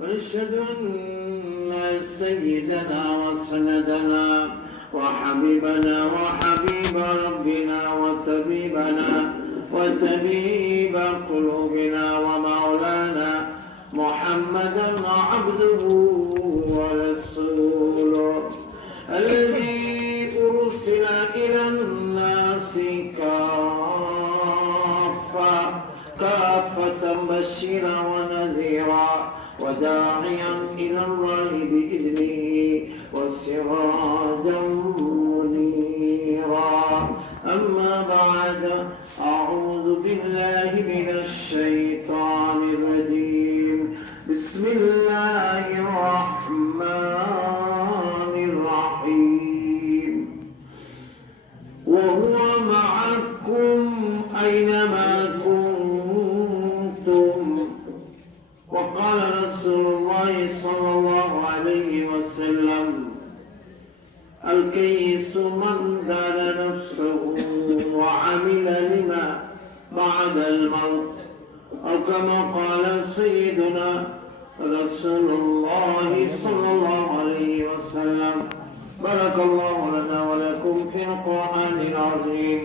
ونشهد أن سيدنا وسندنا وحبيبنا وحبيب ربنا وطبيبنا وطبيب قلوبنا ومولانا محمدا عبده ورسوله الذي أرسل إلى الناس كافة بشيرا ونذيرا وداعيا إلى الله بإذنه وسراجا منيرا. أما بعد، أعوذ بالله من الشيطان الرجيم. بسم الله الرحمن الرحيم. وهو معكم أينما كنتم. وقال رسول الله صلى الله عليه وسلم: الكيس من دان نفسه وعمل لما بعد الموت، أو كما قال سيدنا رسول الله صلى الله عليه وسلم. بارك الله لنا ولكم في القرآن العظيم،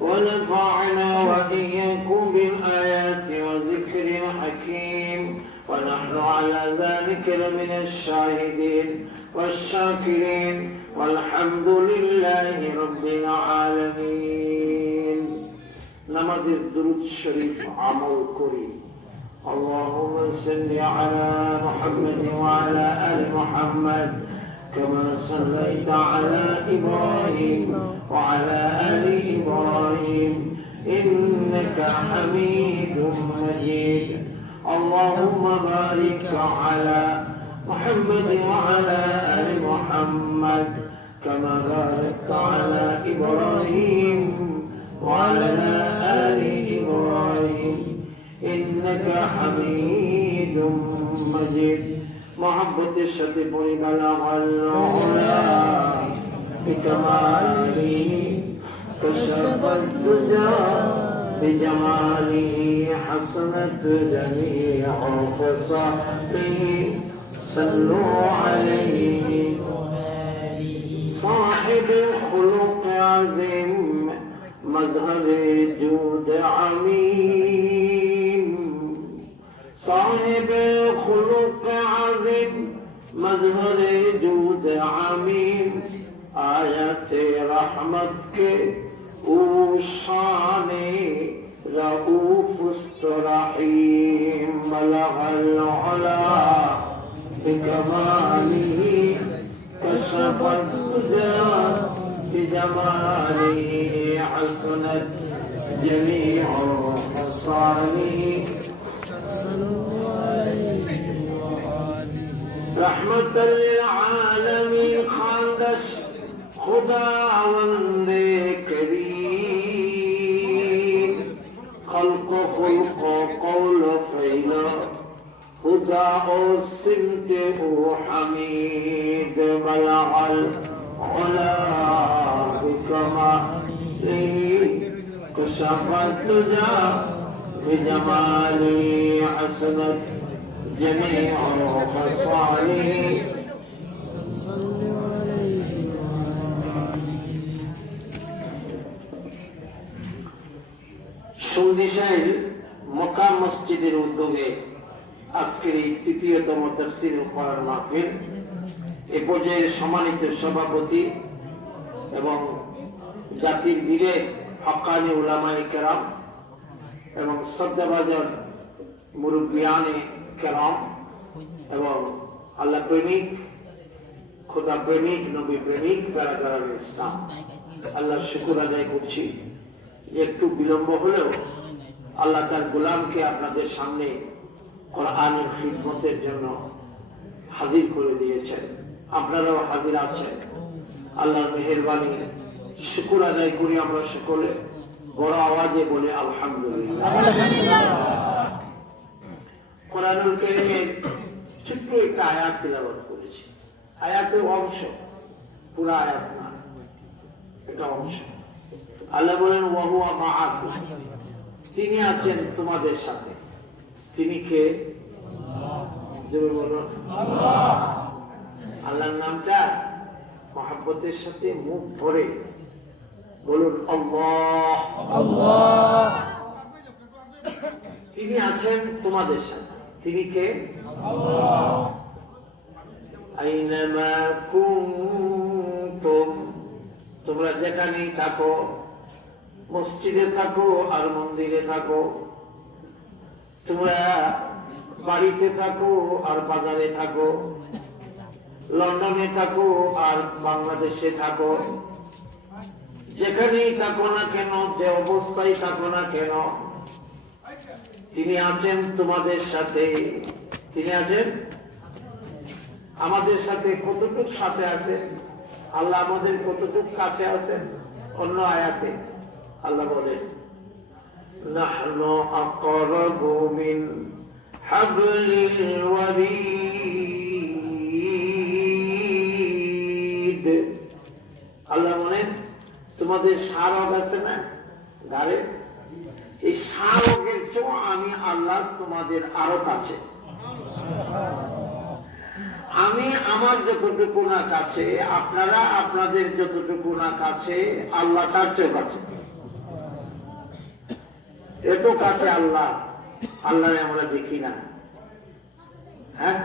ونفعنا وإياكم بالآيات والذكر الحكيم، ونحن على ذلك لمن الشاهدين والشاكرين، والحمد لله رب العالمين. نماذج درود الشريف عمل كريم. اللهم صل على محمد وعلى آل محمد كما صليت على إبراهيم وعلى آل إبراهيم إنك حميد مجيد. اللهم بارك على محمد وعلى آل محمد كما باركت على إبراهيم وعلى آل إبراهيم إنك حميد مجيد. محبت الشتي بلغ العلا بكماله، كشف الدجى بجماله، حسنت جميع خصاله. صلوا عليه. صاحب خلق عظيم، مظهر جود عميم. صاحب خلق عظيم، مظهر جود عميم. آیت رحمت کے اوشان رؤوف رحیم. بلغ العلا بکماله، کشف الدجى بجماله، حسنت جميع خصاله. رحمت للعالمین خاندش خداوند کریم. خلق و خلق و قول و فعل، خدا و سمت و حمید. بلغ العلا بکماله، کشف الدجى بجماله، حسنت جميع خصاله. সৌদিশাহীর মক্কা মসজিদের উদ্যোগে আজকের এই তৃতীয়তম তাফসীরুল কোরআন মাহফিল, এ পর্যায়ে সম্মানিত সভাপতি এবং জাতির বিবেক হক্কানি উলামায়ে কেরাম এবং শ্রদ্ধাভাজন মুরব্বিয়ানে কেরাম এবং আল্লাহ প্রেমিক, খোদা প্রেমিক, নবী প্রেমিক, বেরাদার ইসলাম, আল্লাহর শুকর আদায় করছি যে একটু বিলম্ব হলেও আল্লাহ তার গোলামকে আপনাদের সামনে কোরআনের খিদমতের জন্য হাজির করে দিয়েছেন। আপনারাও হাজির আছেন। আল্লাহর মেহেরবানি, শুকর আদায় করি আমরা সকলে বড় আওয়াজে বলে আলহামদুলিল্লাহ। কোরআনুল কারীমের ছোট্ট একটা আয়াত তিলাওয়াত করেছি। আয়াতের অংশ, পুরো আয়াত না, এটা অংশ। আল্লাহ বলেন ওয়া হুয়া মাআকুম, তিনি আছেন তোমাদের সাথে। তিনি কে? জোরে বলুন আল্লাহর নামটা মহব্বতের সাথে মুখ ভরে বলুন আল্লাহ আল্লাহ। তিনি আছেন তোমাদের সাথে। তিনি কে? আল্লাহ। আইনামা কুনতুম, তোমরা যেখানেই থাকো, মসজিদে থাকো আর মন্দিরে থাকো, তোমরা বাড়িতে থাকো আর বাজারে থাকো, লন্ডনে থাকো আর বাংলাদেশে থাকো, যেখানেই থাকো না কেন, যে অবস্থায় থাকো না কেন, তিনি আছেন তোমাদের সাথে। তিনি আছেন আমাদের সাথে। কতটুক সাথে আছে আল্লাহ, আমাদের কতটুক কাছে আছেন? অন্য আয়াতে আল্লাহ বলেন নাহনু আকরাবু মিন হাবলিল ওয়ারিদ। আল্লাহ বলেন তোমাদের শারক আছে না গালে, এই শারকের চেয়ে আমি আল্লাহ তোমাদের আরো কাছে। আমি আমার যতটুকু না কাছে, আপনারা আপনাদের যতটুকু না কাছে, আল্লাহ তার চেয়ে কাছে। এত কাছে আল্লাহ। আল্লাহরে আমরা দেখি না। হ্যাঁ,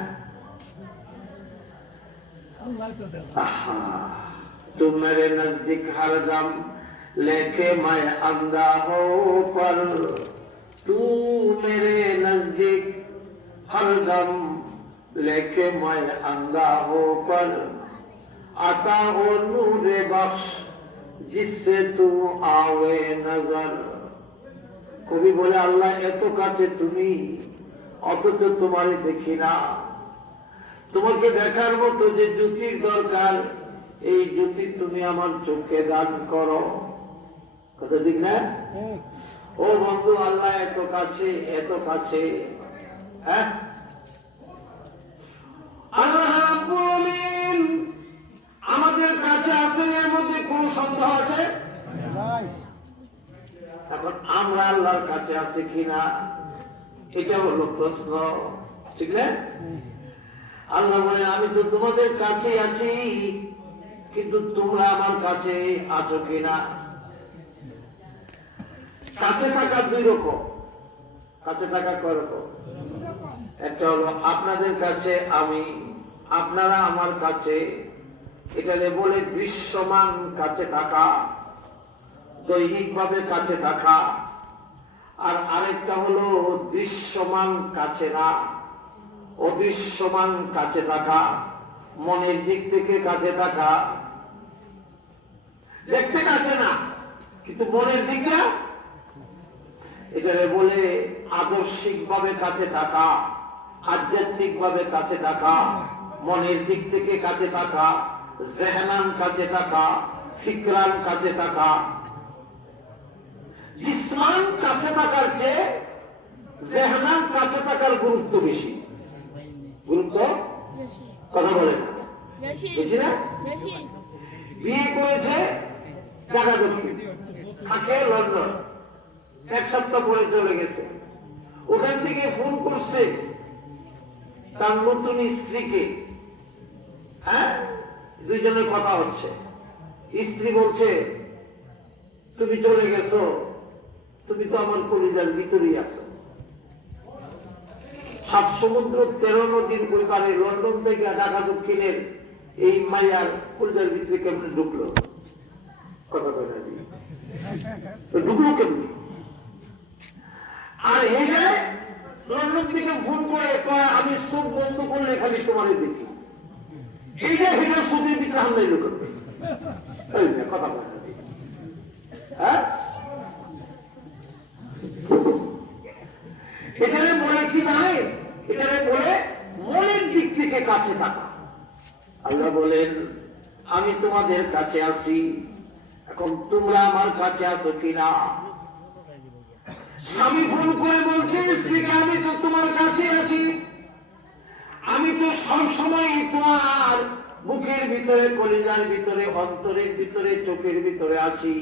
तुम मेरे नजदीक हरदम लेके मैं अंधा हो, पर तू मेरे नजदीक हरदम लेके मैं अंधा हो, पर आता हो नूरे बख्श जिससे तू आवे नजर। কবি বলে আল্লাহ এত কাছে তুমি, অথচ তোমারে দেখি না। তোমাকে দেখার মতো যে জ্যোতির দরকার, এই জ্যোতি তুমি আমার চোখে দান করো। কথা ঠিক না? ও বন্ধু, আল্লাহ এত কাছে, এত কাছে। হ্যাঁ, আল্লাহ বলেন আমাদের কাছে আছেন, এর মধ্যে কোন সন্দেহ আছে? এখন আমরা আল্লাহর কাছে আছি কিনা, এটা হলো প্রশ্ন। ঠিক না? আল্লাহ বলেন আমি তো তোমাদের কাছে আছি, কিন্তু তোমরা আমার কাছে আছো কিনা। কাছে থাকা দুই রকম। কাছে থাকা কয় রকম? একটা হলো আপনাদের কাছে আমি, আপনারা আমার কাছে, এটাকে বলে দৃশ্যমান কাছে থাকা, দৈহিক ভাবে কাছে থাকা। আর আরেকটা হলো দৃশ্যমান কাছে না, অদৃশ্যমান কাছে থাকা, মনের দিক থেকে কাছে থাকা। দেখতে কাছে না, কিন্তু মনের দিক না, এটাকে বলে আদর্শিক ভাবে কাছে থাকা, আধ্যাত্মিক ভাবে কাছে থাকা, মনের দিক থেকে কাছে থাকা, জেহনান কাছে থাকা, ফিকরান কাছে থাকা। জিসমান কাছে থাকার চেয়ে জেহনান কাছে থাকার গুরুত্ব বেশি। গুরুত্ব কথা বলেন বেশি না? বিয়ে করেছে ঢাকা দক্ষিণ, থাকে লন্ডন, এক সপ্তাহ পরে চলে গেছে। ওখান থেকে ফোন করছে তার নতুন স্ত্রীকে। হ্যাঁ, দুইজনের কথা হচ্ছে। স্ত্রী বলছে তুমি চলে গেছো, তুমি তো আমার কলিজার ভিতরেই আছো। 7 সমুদ্র 13 নদীর পরিবারে লন্ডন থেকে ঢাকা দক্ষিণের এই মায়ার কলিজার ভিতরে কেমন ঢুকলো? কথা বলে ঢুকলো কেমনি? আর এখানে লন্ডন থেকে ফোন করে কয় আমি চোখ বন্ধ করলে খালি তোমার দেখি। এইটা হেঁটে সুদের ভিতরে হামলাই করবে। কথা বলে হ্যাঁ, এখানে বলে কি মানে, এখানে বলে মনের দিক থেকে কাছে থাকা। আল্লাহ বলেন আমি তোমাদের কাছে আছি, এখন তোমরা আমার কাছে আছো কিনা। স্বামী ফোন করে বলছে স্ত্রীকে আমি তো তোমার কাছে আছি, আমি তো সবসময় তোমার বুকের ভিতরে, কলিজার ভিতরে, অন্তরের ভিতরে, চোখের ভিতরে আছি,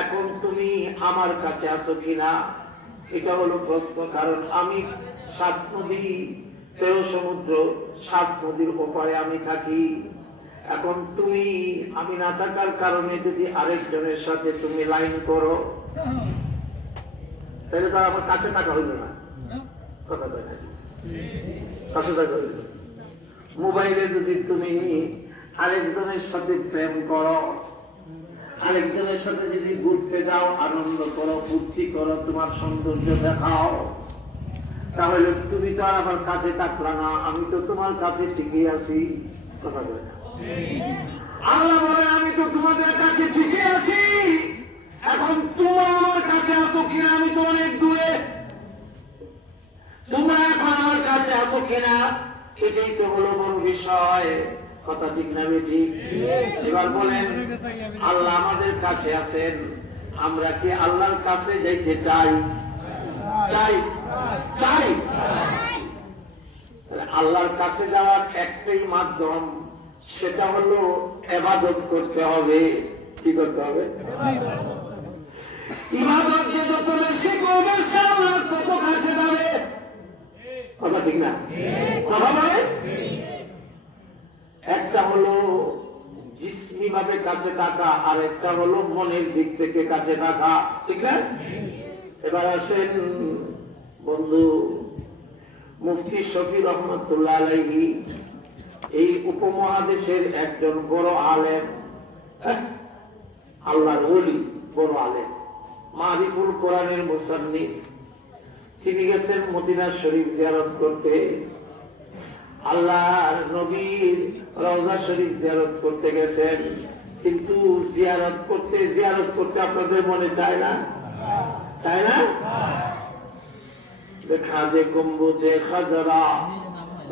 এখন তুমি আমার কাছে আছো কিনা। এটা হলো প্রশ্ন। কারণ আমি 7 নদী 13 সমুদ্র 7 নদীর ওপারে আমি থাকি। এখন তুমি আমি না থাকার কারণে যদি আরেকজনের সাথে তুমি লাইন করো তাহলে তো আমার কাছে টাকা হইল না, কথা বলে কাছে টাকা হইল। মোবাইলে যদি তুমি আরেকজনের সাথে প্রেম করো, আরেকজনের সাথে যদি ঘুরতে যাও, আনন্দ করো, ফুর্তি করো, তোমার সৌন্দর্য দেখাও, তাহলে তুমি তো আর আমার কাছে থাকলা না, আমি তো তোমার কাছে ঠিকই আছি, কথা বলে না। আল্লাহ বলে আমি তো তোমাদের কাছে ঠিকই আছি, এখন তোমরা আমার কাছে আসো কিনা, আমি তো অনেক দূরে, তোমরা এখন আমার কাছে আসো কিনা, এটাই তো হলো বড় বিষয়, কথা ঠিক না বেঠিক? এবার বলেন আল্লাহ আমাদের কাছে আছেন, আমরা কি আল্লাহর কাছে যাইতে চাই? চাই চাই। আল্লাহর কাছে যাওয়ার একটাই মাধ্যম, সেটা হলো ইবাদত করতে হবে। কি করতে হবে? ইবাদত যে যত বেশি করবে সে আল্লাহর তত কাছে যাবে, কথা ঠিক না? কথা বলে একটা হলো জিসমি ভাবে কাছে থাকা, আর একটা হলো মনের দিক থেকে কাছে থাকা, ঠিক না? এবার আসেন বন্ধু, মুফতি শফি রহমতুল্লাহ আলাইহি এই উপমহাদেশের একজন বড় আলেম, আল্লাহর ওলি, বড় আলেম, মারিফুল কোরআনের মুসান্নিফ। তিনি গেছেন মদিনা শরীফ জিয়ারত করতে, আল্লাহর নবীর রওজা শরীফ জিয়ারত করতে গেছেন, কিন্তু জিয়ারত করতে আপনাদের মনে চায় না? চায় না? দেখা দে গুম্বুদে খাজরা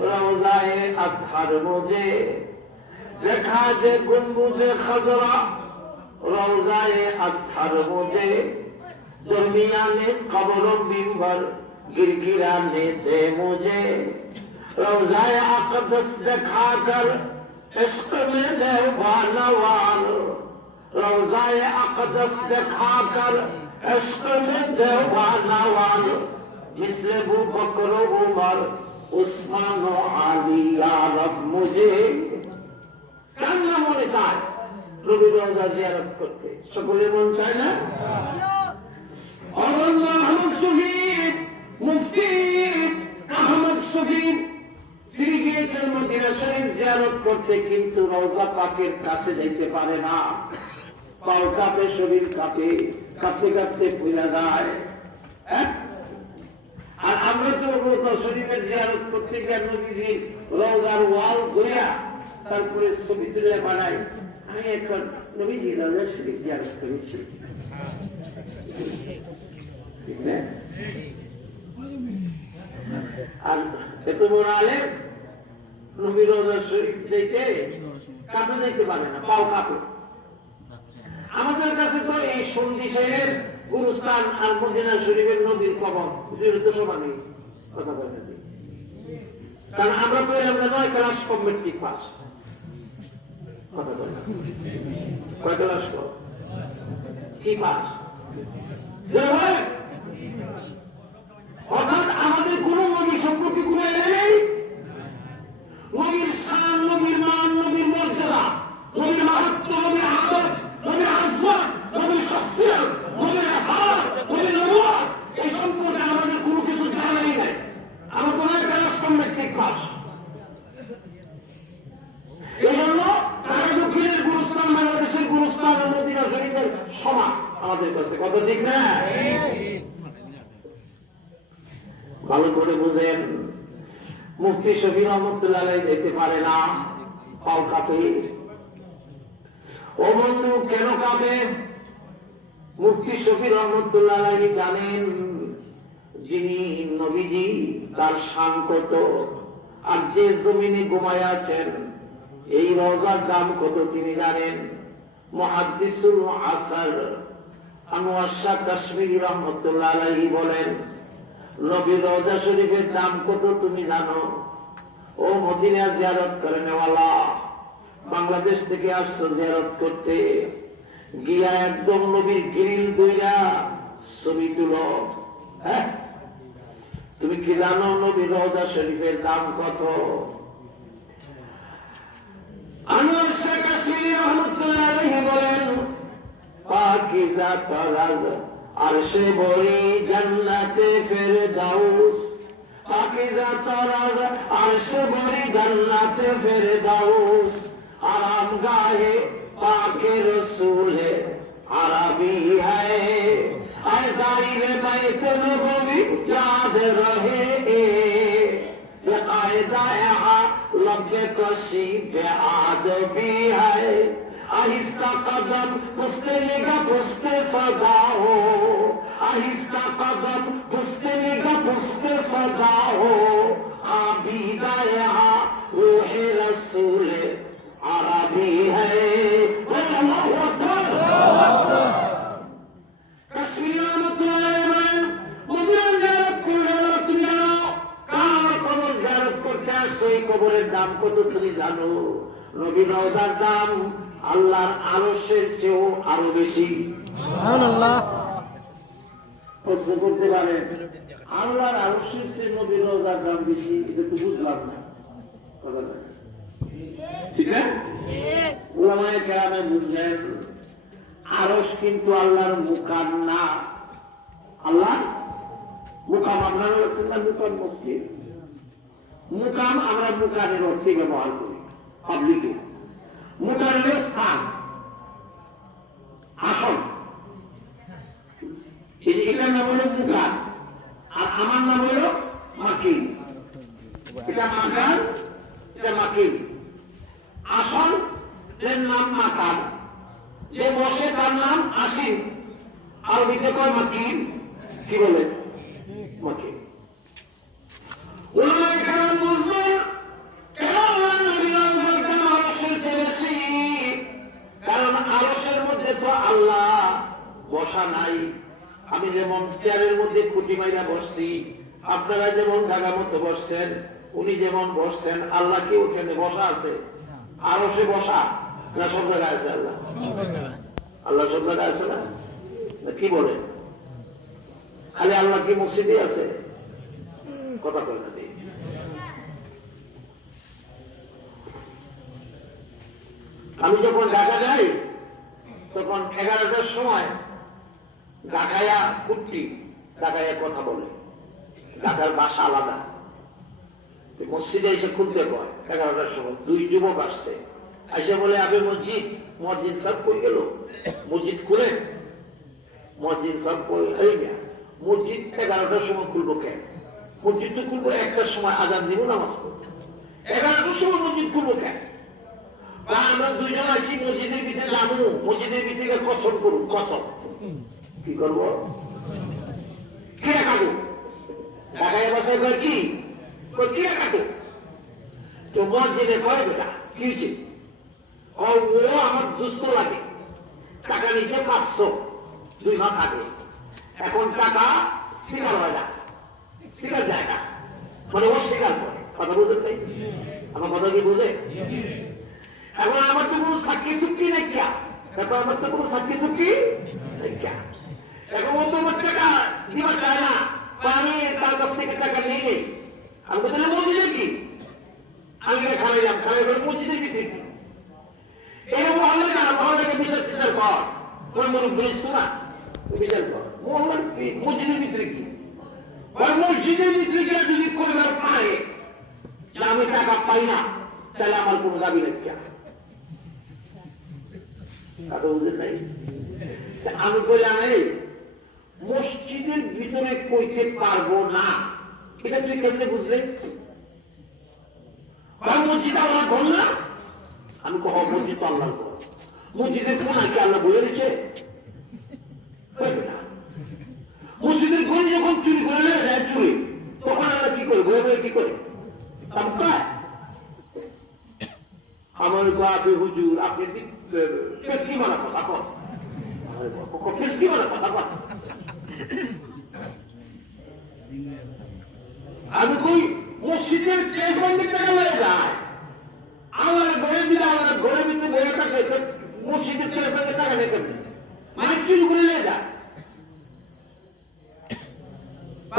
রওজায়ে আতহার মুঝে, দেখা দে গুম্বুদে খাজরা রওজায়ে আতহার মুঝে, দরমিয়ানে কবর মিম্বর गिरगिराने दे मुझे, रोज़ाए अक़दस दिखाकर इश्क़ में दीवाना वाल, रोज़ाए अक़दस दिखाकर इश्क़ में दीवाना वाल, मिस्ल अबू बकर उमर उस्मान अली या रब मुझे। কান্না মনে চায় নবীর রওজা জিয়ারত করতে, সকলে মন চায় না? আহমদ শহীদ, মুফতি আহমদ শহীদ তিনি গিয়েছেন মদিনা শরীফ জিয়ারত করতে, কিন্তু রওজা পাকের কাছে যেতে পারে না, পাও কাঁপে, শরীর কাঁপে, কাঁপতে কাঁপতে ভুলে যায়। আর আমরা তো রওজা শরীফের জিয়ারত করতে গিয়ে নবীজি রওজার ওয়াল ঘুরিয়া তারপরে ছবি তুলে বানাই, আমি এখন নবীজি রওজা শরীফ জিয়ারত করেছি। আর এত বড় আলেম নবী রওজা শরীফ দেখে কাছে যেতে পারে না, পাও কাঁপে। আমাদের কাছে তো এই সন্ধিশের গুরুস্থান আর মদিনা শরীফের নবীর কবর তো সমানই, কথা বলেন। কারণ আমরা তো আমরা 9 ক্লাস কমেট্রিক পাস, কথা বলেন। কয় ক্লাস কি পাস? অর্থাৎ আমাদের কোন নবী সম্পর্কে কোন নেই, নবীর শান, নবীর মান, নবীর মর্যাদা, নবীর মাহাত্ম্য, নবীর আদব, নবীর আজমত, নবীর শাস্ত্র, নবীর আসার, নবীর নবুয়ত, এই সম্পর্কে আমাদের কোনো কিছু জানাই নেই। আমরা তো 9 ক্লাস কমেট্রিক পাস। এই জন্য ঢাকা দক্ষিণের গুরুস্থান, বাংলাদেশের গুরুস্থান ও মদিনা শরীফের সমান আমাদের কাছে, কত ঠিক না? ভালো করে বুঝেন, মুফতি শফি রহমতুল্লাহ আলাইহি যেতে পারে না, পাও কাঁপে। ও বন্ধু, কেন কাঁপে? মুফতি শফি রহমতুল্লাহ আলাইহি জানেন যিনি নবীজি, তার শান কত, আর যে জমিনে ঘুমায় আছেন এই রওজার দাম কত তিনি জানেন। মুহাদ্দিসুল আসর আনোয়ার শাহ কাশ্মীরি রহমতুল্লাহ আলাইহি বলেন, নবীর রওজা শরীফের দাম কত তুমি জানো? ও মদিনা জিয়ারত করে নেওয়ালা, বাংলাদেশ থেকে আসছো জিয়ারত করতে, গিয়া একদম নবীর গ্রিল দইরা ছবি তুলো, তুমি কি জানো নবীর রওজা শরীফের দাম কত? আনোয়ার শাহ কাশ্মীরি রহমাতুল্লাহ আলাইহি বলেন, পাকিজা তারাজ আরশে বরি জান্নাতে ফেরদাউস, পাকিজা তারাজ আরশে বরি জান্নাতে ফেরদাউস, আরাম গাহে পাকে রসূলে আরবি है आज़ारी बैत नबवी याद रहे कायदा लब कशी आदबी है आहिस्ता कदम पुस्ते निगाह पुस्ते सदा हो आहिस्ता कदम पुस्ते निगाह पुस्ते सदा हो आबीदा यहाँ रूह रसूल अरबी है। কবরের দাম কত তুমি জানো? নবীর রওজার দাম আল্লাহর আরশের চেয়েও আরো বেশি। সুবহানাল্লাহ। প্রশ্ন করতে পারেন, আল্লাহর আরশের চেয়ে নবীর রওজার দাম বেশি, এটা তো বুঝলাম না। ঠিক না? উলামায়ে কেরামে বুঝলেন, আরশ কিন্তু আল্লাহর মুকাম না। আল্লাহ মুকাম আপনারা বলছেন না, মুকাম মসজিদ। মুকাম আমরা মুকামের অর্থে ব্যবহার করি পাবলিকে। মুকামের স্থান, আসন, এটার নাম হলো মুকাম, আর আমার নাম হলো মাকিম। এটা মাকাম, এটা মাকিম। আসন এর নাম মাকাম, যে বসে তার নাম আসিন, আরবিতে কয় মাকিম। কি বলে? মাকিম। কারণ আরশের মধ্যে তো আল্লাহ বসা নাই। আমি যেমন চেয়ারের মধ্যে খুঁটি মাইরা বসছি, আপনারা যেমন ঢাকা মতো বসছেন, উনি যেমন বসছেন, আল্লাহ কি ওখানে বসা আছে? আরশে বসা না সব জায়গায় আছে? আল্লাহ আল্লাহ সব জায়গায় আছে না? কি বলে? খালি আল্লাহ কি মসজিদে আছে? কথা বলে না। আমি যখন ঢাকা যাই তখন 11টার সময় ঢাকায়া কুট্টি ঢাকায়া কথা বলে, ঢাকার ভাষা আলাদা। মসজিদে এসে খুলতে কয় 11টার সময়। দুই যুবক আসছে, এসে বলে আবে মসজিদ, মসজিদ সব কই গেল? মসজিদ খুলে, মসজিদ সব কই না। মসজিদ 11টার সময় খুলবো কেন? মসজিদ তো খুলবো 1টার সময়, আজান দিব, নামাজ পড়বো। 11টার সময় মসজিদ খুলবো কেন? আমরা দুইজন আছি মসজিদের ভিতরে, নামু মসজিদের ভিতরে কসম করুন। কসম কি করবো? কিরা কাটু ঢাকায় বাসায় কয় কি কিরা কাটু। তো মসজিদে কয় বেটা কি হয়েছে? ও আমার দুস্থ লাগে, টাকা নিচে 500, 2 মাস আগে। এখন টাকা স্বীকার হয় না, স্বীকার যায় না, মানে ও স্বীকার করে। কথা বুঝতে পাই? আমার কথা কি বুঝে? এখন আমার তো কোনো সাক্ষী চুক্তি নাই ক্যা? তারপর আমার তো কোনো সাক্ষী চুক্তি নাই ক্যা? এখন ও তো আমার টাকা দিবার চায় না, আমি তার কাছ থেকে টাকা নিয়ে নেই। আমি বলতে মসজিদের কি? আমি খাওয়াইলাম, খাওয়াই করে মসজিদের ভিতরে কি? এরকম হলে না, মহল্লাকে বিচার টিচার কর, তোমার মনে বলিস তো না, বিচার কর। মহল্লার মসজিদের ভিতরে কি? মসজিদের ভিতরে গিয়ে যদি কইবার পারে যে আমি টাকা পাই না, তাহলে আমার কোনো দাবি নেই ক্যা? আমি বললাম এই মসজিদের ভিতরে কইতে পারবো না, এটা তুই কেমনে বুঝলে? মসজিদ আল্লাহ ঘর না? আমি কহ মসজিদ তো আল্লাহ ঘর। মসজিদের কোন কি আল্লাহ বলে দিচ্ছে? মসজিদের ঘরে যখন চুরি করে নেয় চুরি, তখন আল্লাহ কি করে? ঘরে ঘরে কি করে? আমার আপনি হুজুর, আপনি কেসকি মানা কথা কন, কেসকি মানা কথা কন। আমি কই মসজিদের কেস বন্ধ টাকা হয়ে যায়, আমার ঘরের ভিতরে, আমার ঘরের ভিতরে ঘরে থাকে, মসজিদের কেস বন্ধ টাকা নেই কেমন? মানে চুরি করে নিয়ে যায়।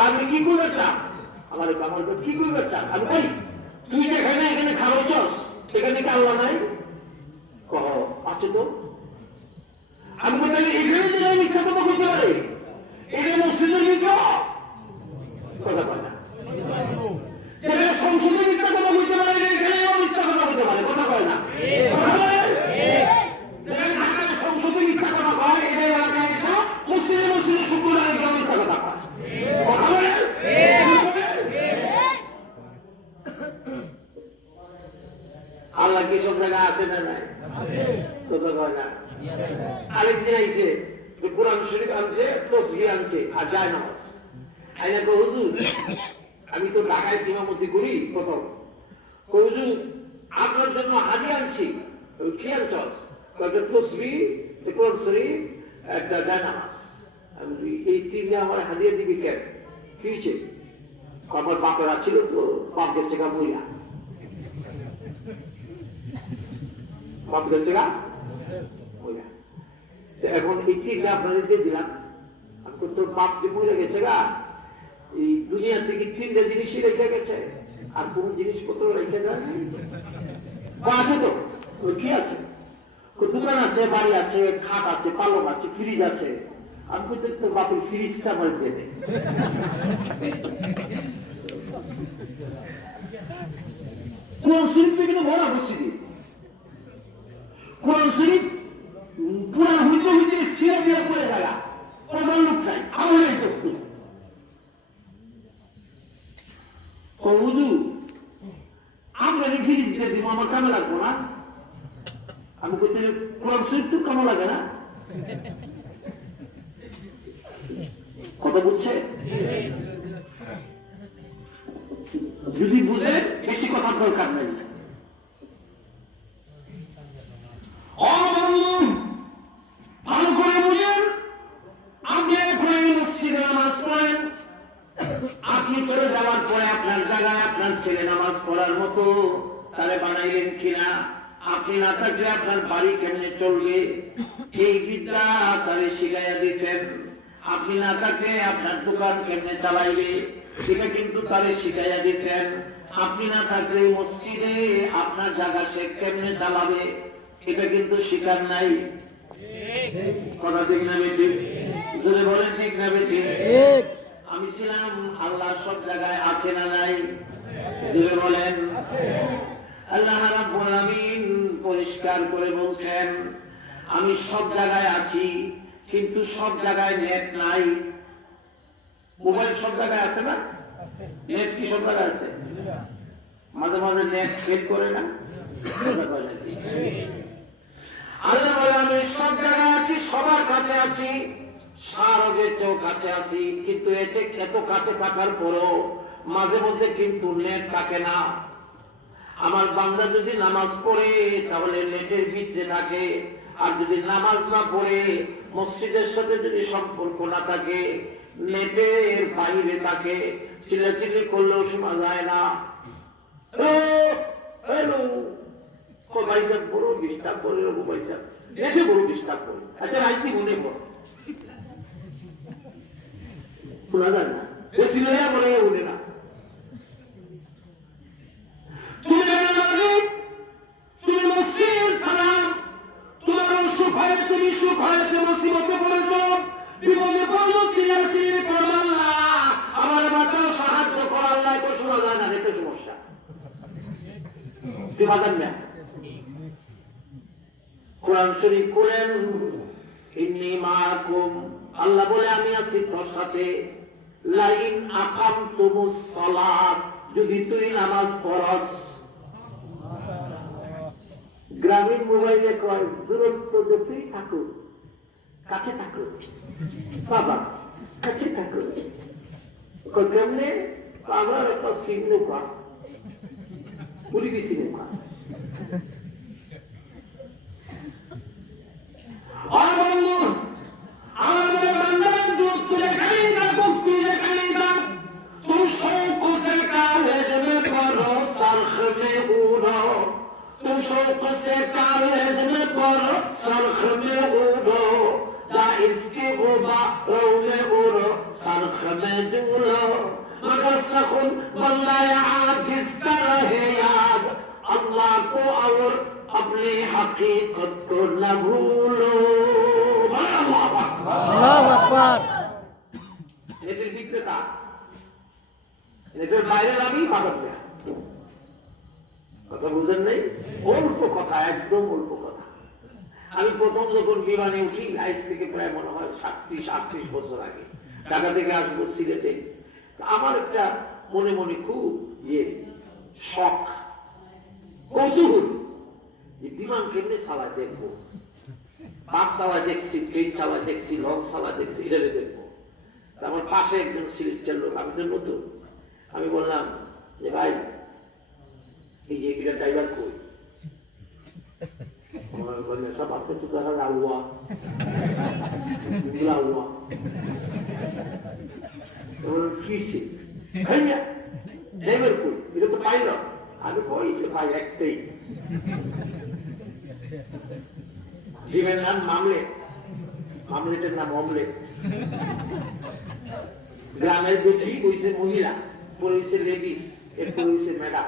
আমি কি করে আমার কি করবে চান? আমি বলি তুই যেখানে এখানে খাওয়াচ্ছস এখানে কি আল্লাহ নাই? কহ আছে তো। আমি কোথায় এখানে যে মিথ্যা কথা বলতে পারে? এটা মসজিদের মিথ্যা কথা কয় না। যেখানে সংসদে মিথ্যা কথা বলতে পারে এখানেও মিথ্যা কথা বলতে পারে, কথা কয় না। যেখানে ঢাকার সংসদে মিথ্যা কথা কয় এটা এলাকায় এসে মসজিদে শুক্রবার মিথ্যা কথা কয়, কথা বলে। আল্লাহ কি সব জায়গায় আছে না নাই? কথা কয় না। আরেকদিন আইছে কোরআন শরীফ আনছে, তসবিহ আনছে আর যায় নামাজ। আইনা কো হুজুর আমি তো ঢাকায় ইমামতি করি, প্রথম হুজুর আপনার জন্য হাদিয়া আনছি। কি আনছস? একটা তসবিহ, কোরআন শরীফ, একটা যায় নামাজ। আমি এই তিনটা আমার হাদিয়া দিবি কেন? কি হয়েছে? আমার বাপেরা ছিল তো, বাপ গেছে গা মহিলা, বাপ গেছে গা মহিলা। এখন এই তিনটা আপনাদের দিয়ে দিলাম। আমি তোর বাপ যে মহিলা গেছে গা, এই দুনিয়া থেকে তিনটা জিনিসই রেখে গেছে, আর কোন জিনিসপত্র রেখে যায় আছে তো? কি আছে? দোকান আছে, বাড়ি আছে, খাট আছে, পালক আছে, ফ্রিজ আছে। আমি বলতে তোর বাপের ফ্রিজটা আমার দিয়ে দে। কোরআন শরীফ কিন্তু ভরা মসজিদে, কোরআন শরীফ পুরা হইতে হইতে সিরা দিয়ে পড়ে গেলা, কোনো লোক নাই, আমার এই দোস্ত। আমরা ফ্রিজ দিয়ে দিব, আমার কামে লাগবো না। আমি বলতে কোরআন শরীফ তো কামো লাগে না, কথা বুঝছে? যদি বুঝে বেশি কথা দরকার নেই। ভালো করে বুঝেন, আপনি এখন এই মসজিদে নামাজ পড়েন, আপনি চলে যাওয়ার পরে আপনার জায়গায় আপনার ছেলে নামাজ পড়ার মতো তাহলে বানাইলেন কিনা? আপনি না থাকলে আপনার বাড়ি কেমনে চলবে এই বিদ্যা তাহলে শিখাইয়া দিচ্ছেন। আপনি না থাকলে আপনার দোকান কেমনে চালাইবে এটা কিন্তু তাহলে শিখাইয়া দিচ্ছেন। আপনি না থাকলে মসজিদে আপনার জায়গা সে কেমনে চালাবে এটা কিন্তু শিখার নাই। কথা ঠিক না বেটি? জোরে বলেন ঠিক না বেটি? আমি ছিলাম, আল্লাহ সব জায়গায় আছে না নাই? জোরে বলেন। আল্লাহ রাব্বুল আমিন পরিষ্কার করে বলছেন আমি সব জায়গায় আছি, কিন্তু সব জায়গায় নেট নাই। মোবাইল সব জায়গায় আছে না? নেট কি সব জায়গায় আছে? মাঝে মাঝে নেট ফেল করে না? আল্লাহ বলে আমি সব জায়গায় আছি, সবার কাছে আছি, সারগের চেয়েও কাছে আছি, কিন্তু এত কাছে থাকার পরও মাঝে মধ্যে কিন্তু নেট থাকে না। আমার বান্দা যদি নামাজ পড়ে তাহলে নেটের ভিতরে থাকে, আর যদি নামাজ না পড়ে মসজিদের সাথে যদি সম্পর্ক না থাকে নেটের বাইরে থাকে, চিল্লাচিল্লি করলেও শোনা যায় না। হ্যালো ভাই সাহেব বড় ডিস্টার্ব করে, ভাই সাহেব নেটে বড় ডিস্টার্ব করে। আচ্ছা রাইতি মনে পড় শোনা যায় না, বেশি লইয়া বলে উঠে না। তুমি মসজিদ সালাম, তোমার সুখ হয়েছে, বিসুখ হয়েছে, মুসিবতে পড়েছ, বিপদে পড়লো, চিল্লাচিল্লি করো আল্লাহ আমার বাঁচাও, সাহায্য করো আল্লাহ, তো শোনা যায় না, নেটের সমস্যা। তুই বাজান না। কোরআন শরীফ পড়েন ইন্নী মাআকুম, আল্লাহ বলে আমি আছি তোর সাথে। লাইন আকামতুমুস সালাত, যদি তুই নামাজ পড়স। গ্রামীণ মোবাইলে কয় দূরত্ব যতই থাকুক কাছে থাকুক, বাবা কাছে থাকুক। কেমনে? আবার একটা সিম নৌকা পুরি দিছি নৌকা। शौक से कालेज में पढ़ो, सरख में उड़ो, दाइस के गुबारों में उड़ो, सरख में झूलो, मगर सखुन बंदा आजिज का रहे याद, अल्लाह को और अपनी हकीकत को न भूलो। আল্লাহু আকবার। এটির বিক্রেতা, এটার বাইরে আমি মাদক নেয়া। কথা বুঝেন নাই? অল্প কথা, একদম অল্প কথা। আমি প্রথম যখন বিমানে উঠি আইস থেকে প্রায় মনে হয় 37-38 বছর আগে ঢাকা থেকে আসবো সিলেটে, আমার একটা মনে মনে খুব শখ, কৌতূহল যে বিমান কেমনে চালায় দেখবো। বাস চালায় দেখছি, ট্রেন চালায় দেখছি, লঞ্চ চালায় দেখছি, এটা দেখবো। আমার পাশে একজন সিলেটের লোক, আমি তো নতুন, আমি বললাম যে ভাই এই যে এটা ড্রাইভার কই? বললেন সব আপনি তো দেখা লাউয়া লাউয়া কিসে ড্রাইভার কই? এটা তো পাইলট। আমি কইছে ভাই একটাই, ডিমের নাম মামলেট, মামলেটের নাম অমলেট। গ্রামের বেশি কইছে মহিলা, পরে হইছে লেডিস, এরপর হইছে ম্যাডাম।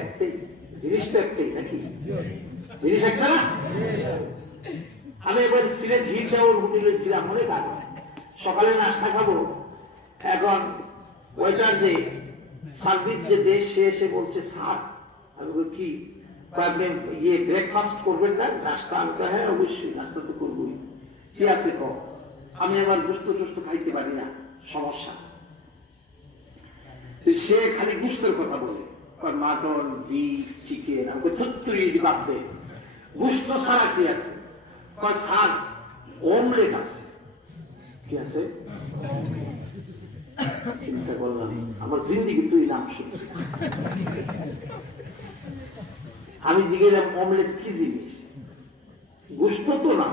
একটাই জিনিস, তো একটাই নাকি জিনিস একটা না? আমি এবার সিলেট হিট টাউন হোটেলে ছিলাম, মনে থাকবে সকালে নাস্তা খাবো, এখন ওয়েটার যে সার্ভিস যে দেশ সে এসে বলছে স্যার, আমি বলি কি আপনি ব্রেকফাস্ট করবেন না, নাস্তা? আমি তো হ্যাঁ অবশ্যই নাস্তা তো করবোই। কি আছে কম? আমি আমার গোস্ত টোস্ত খাইতে পারি না, সমস্যা। সে খালি গোস্তের কথা বলে, মাটন, বিফ, চিকেন। আমি থুত্তুরি বাদতে গোস্ত ছাড়া কি আছে? স্যার অমলেট আছে। কি আছে? চিন্তা করলাম আমার জিন্দিগি তুই নাম শুনছি। আমি জিজ্ঞেস অমলেট কি জিনিস? গোস্ত তো না,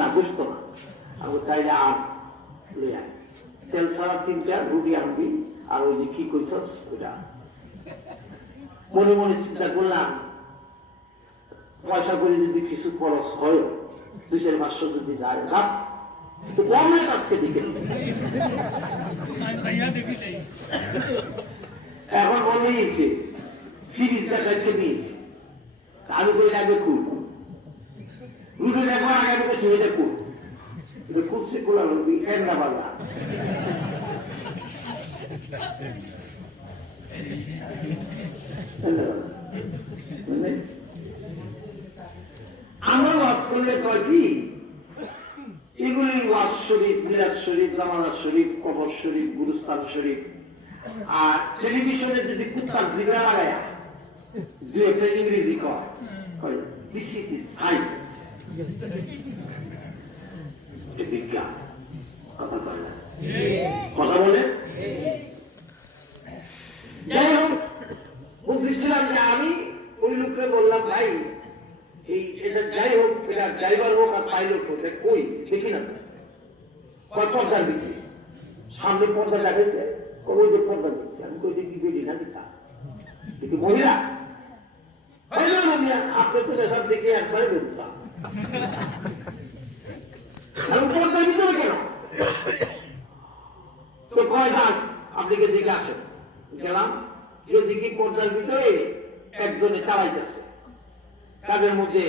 না গোস্ত না। আমি তাইলে আর তেল ছাড়া 3টা রুটি আনবি, আর ওই যে কি করছস ওটা। মনে মনে চিন্তা করলাম পয়সা করে যদি কিছু খরচ হয়, 2-4-500 যদি যায় রাত অমলেট আজকে দিকে। এখন বলেছে ফ্রিজটা দেখে নিয়েছে, আমি কই আগে খুল রুটি দেখো, আগে বসে এটা খুল, এটা খুলছে, খোলা লাগবে এন্ডা বালা। আমার ওয়াজ করলে কয় কি, এগুলি ওয়াজ শরীফ, মিলাদ শরীফ, জামানাত শরীফ, কবর শরীফ, গুরুস্থান শরীফ। আর টেলিভিশনে যদি কুত্তার জিগরা লাগায়া দু একটা ইংরেজি কয়, দিস ইজ সায়েন্স, বিজ্ঞান। কথা বলে, কথা বলে। যাই হোক, বুঝছিলাম যে আমি ওই লোককে বললাম ভাই এই এটা যাই হোক, এটা ড্রাইভার হোক আর পাইলট হোক, কই দেখি না পর্দার দিকে সামনে পর্দা লাগাইছে, ওই যে পর্দা দিচ্ছে। আমি কই দেখি বেরি না দিতা কিন্তু মহিলা, আপনি তো এসব দেখে একবারে বলতাম আমি পর্দার ভিতরে কেন? তো কয় যান আপনাকে দিকে আসেন। গেলাম, দেখি পর্দার ভিতরে একজনে চালাইতেছে, কাজের মধ্যে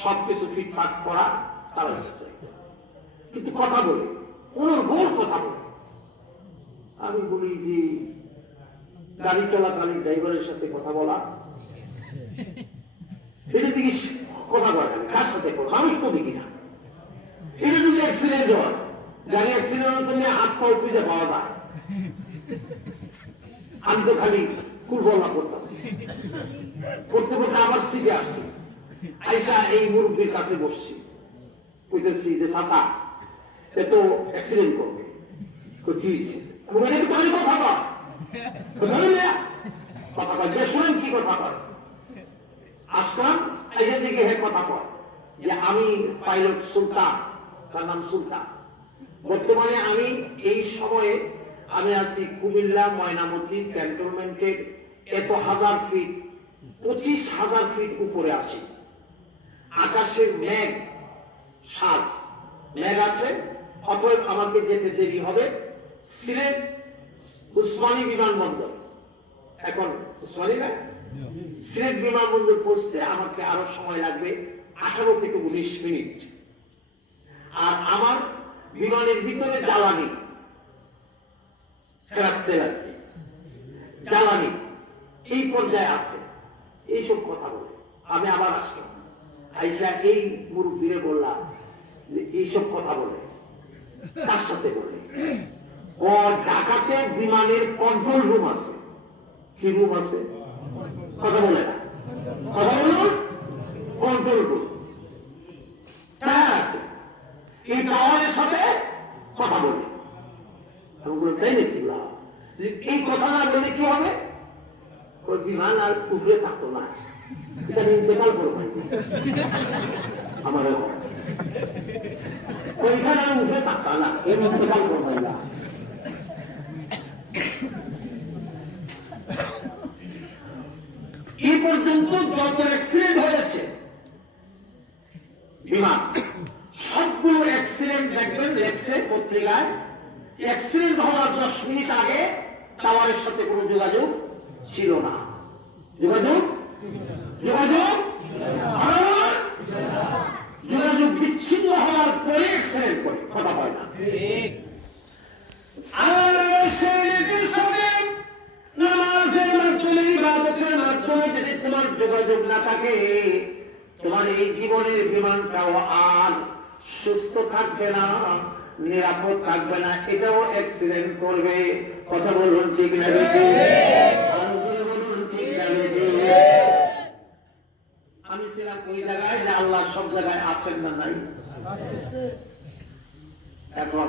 সবকিছু ফিটফাট করা চালাইতেছে, কিন্তু কথা বলে কোন কথা বলে। আমি বলি যে গাড়ি চলাকালীন ড্রাইভারের সাথে কথা বলা, এটা দিকে কথা বলে কার সাথে মানুষ তো দেখি না। এটা যদি অ্যাক্সিডেন্ট হয়, গাড়ি অ্যাক্সিডেন্ট হলে হাত পা উঠে পাওয়া যায়। আমি তো খালি কুলবল্লা করতেছি, করতে করতে আবার সিটে আসছি, আইসা এই মুরব্বীর কাছে বসছি, বুঝতেছি যে চাচা এ তো অ্যাক্সিডেন্ট করবে, কি হয়েছে? কথা কয় যে শুনেন কি কথা কয়। আসলাম এখান থেকে হে কথা কয় যে আমি পাইলট সুলতান, তার নাম সুলতান। বর্তমানে আমি এই সময়ে আমি আছি কুমিল্লা ময়নামতি ক্যান্টনমেন্টের এত 1000 ফিট 25,000 ফিট উপরে আছি। আকাশের মেঘ সাজ মেঘ আছে, অতএব আমাকে যেতে দেরি হবে। সিলেট উসমানী বিমানবন্দর, এখন উসমানী না, সিলেট বিমানবন্দর পৌঁছতে আমাকে আরো সময় লাগবে 18 থেকে 19 মিনিট। আর আমার বিমানের ভিতরে জ্বালানি জ্বালানি এই পর্যায়ে আছে। এইসব কথা বলে আমি আবার আসলাম, আইসা এই মুরব্বীরে বললাম এইসব কথা বলে তার সাথে বলে ও ঢাকাতে বিমানের কন্ট্রোল রুম আছে। কি রুম আছে? কথা বলে না, কথা বলুন। কন্ট্রোল রুম আছে, এই টাওয়ারের সাথে কথা বলে। তাই নাকি? এই কথা না বলে কি হবে? ওই বিমান আর উপরে থাকতো না, এটা ইন্তেকাল করবো আমার ওইখানে আর উপরে থাকতো না, এর ইন্তেকাল করবো না। এই পর্যন্ত যত অ্যাক্সিডেন্ট হয়েছে বিমান, সবগুলো অ্যাক্সিডেন্ট দেখবেন লেখছে পত্রিকায়, অ্যাক্সিডেন্ট হওয়ার 10 মিনিট আগে টাওয়ারের সাথে কোনো যোগাযোগ ছিল না। যোগাযোগ যোগাযোগ বিচ্ছিন্ন হওয়ার পরে অ্যাক্সিডেন্ট করে, কথা হয় না। নামাজের মাধ্যমে, ইবাদতের মাধ্যমে যদি তোমার যোগাযোগ না থাকে, তোমার এই জীবনের বিমানটাও আর সুস্থ থাকবে না, নিরাপদ থাকবে না, এটাও অ্যাক্সিডেন্ট করবে। কথা বলুন ঠিক না বেঠিক? বলুন ঠিক না বেঠিক? আমি ছিলাম ওই জায়গায় যে আল্লাহ সব জায়গায় আসেন না নাই? এখন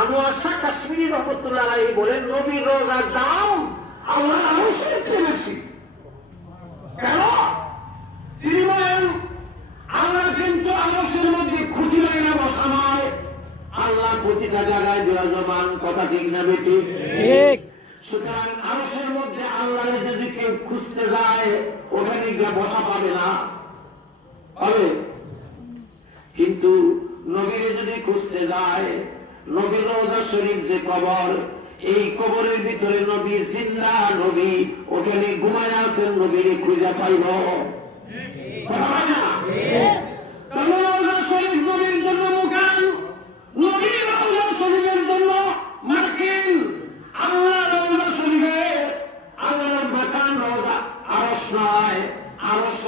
আনোয়ার শাহ কাশ্মীরি রহমতুল্লাহ আলাইহি বলেন, নবীর রোজার দাম আল্লাহ আরশের চেয়ে বেশি। কেন? তিনি বলেন আল্লাহ কিন্তু আরশের মধ্যে খুঁটি লাগিয়ে বসামায়, আল্লাহ প্রতিটা জায়গায় বিরাজমান। কথা ঠিক না বেঠিক? সুতরাং আরশের মধ্যে আল্লাহ যদি কেউ খুঁজতে যায়, ওখানে গিয়ে বসা পাবে না, পাবে। কিন্তু নবীরে যদি খুঁজতে যায়, নবীর রওজা শরীফ যে কবর, এই কবরের ভিতরে নবী জিন্দা, নবী ওখানে ঘুমায় আছেন, নবীরে খুঁজে পাইব না। রওজা শরীফ নবীর জন্য মুকান, নবীর রওজা শরীফের জন্য মার্কিন। আল্লাহ রওজা শরীফে আল্লাহর মাকান রওজা, আরশ নয়, আরশ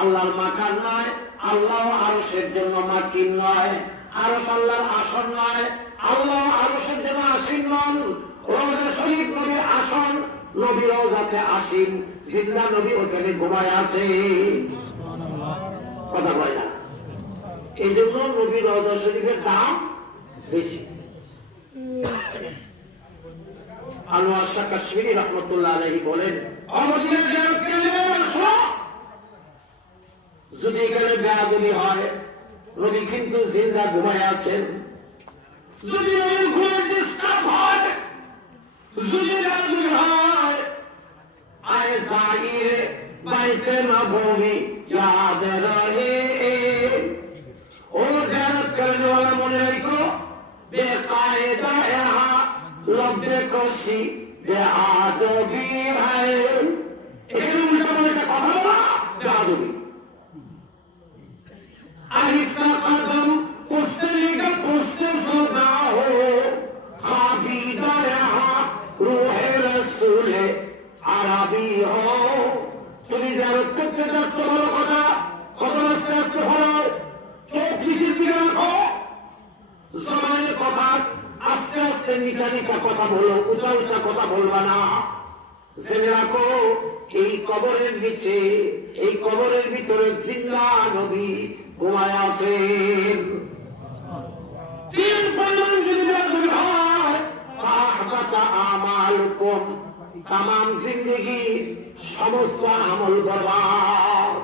আল্লাহর মাকান নয়, আল্লাহ আরশের জন্য মার্কিন নয়, আরশ আল্লাহর আসন নয়, আল্লাহ আরশের জন্য আসীন নন। রওজা শরীফ নবীর আসন, নবী রওজাতে আসীন, জিন্দা নবী ওখানে ঘুমায় আছে। কথা বলে না। এই জন্য নবী রওজা শরীফের দাম বেশি। আনোয়ার শাহ কাশ্মীরি রহমতুল্লাহ আলাইহি বলেন, যদি এখানে বেয়াদবি হয়, নবী কিন্তু জিন্দা ঘুমায় আছেন। যদি নবীর ঘুমের ডিস্টার্ব হয়, যদি বেয়াদবি হয়, আয় জাগিরে বাইতে মাবুমি याद रहे। ओ ज़ियारत करने वाला मने रखो, बेकायदा यहाँ लब्बे कोशी बेआदबी है। এখানে উল্টা পাল্টা কথা বলা বেয়াদবি। आहिस्ता कदम उससे लेकर उससे सुना हो, खाबीदा यहाँ रूहे रसूल अरबी हो। তুমি জিয়ারত করতে যাচ্ছ, ভালো কথা, কত আস্তে আস্তে হলো, চোখ নিচের দিকে রাখো, জমানের কথা আস্তে আস্তে নিচা নিচা কথা বলো, উঁচা উঁচা কথা বলবা না। জেনে রাখো এই কবরের নিচে, এই কবরের ভিতরে জিন্দা নবী ঘুমায় আছেন। তিন পরিমাণ যদি বেয়াদবি হয়, ফাহবাতা আমালুকুম, তামাম জিন্দেগি সমস্ত আমল বরবাদ।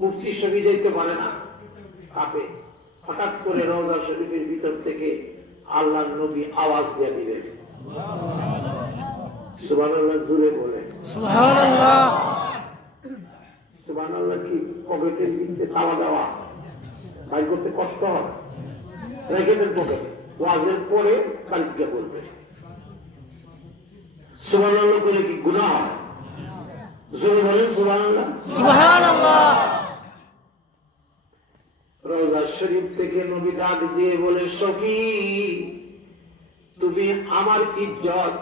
মুফতি শরীফ যেতে পারে না, কাঁপে। হঠাৎ করে রওজা শরীফের ভিতর থেকে আল্লাহর নবী আওয়াজ দিয়ে দিলেন, সুবহানাল্লাহ। জোরে বলে সুবহানাল্লাহ। সুবহানাল্লাহ কি পকেটের নিচে খাওয়া দাওয়া বাইর করতে কষ্ট হয়? রেখে দেন পকেটে, ওয়াজের পরে বাড়িতে বলবে। সুবহানাল্লাহ বলে কি গুনাহ হয়? জোরে বলেন সুবহানাল্লাহ। সুবহানাল্লাহ। রওজা শরীফ থেকে নবী ডাক দিয়ে বলে, সখী তুমি আমার ইজ্জত,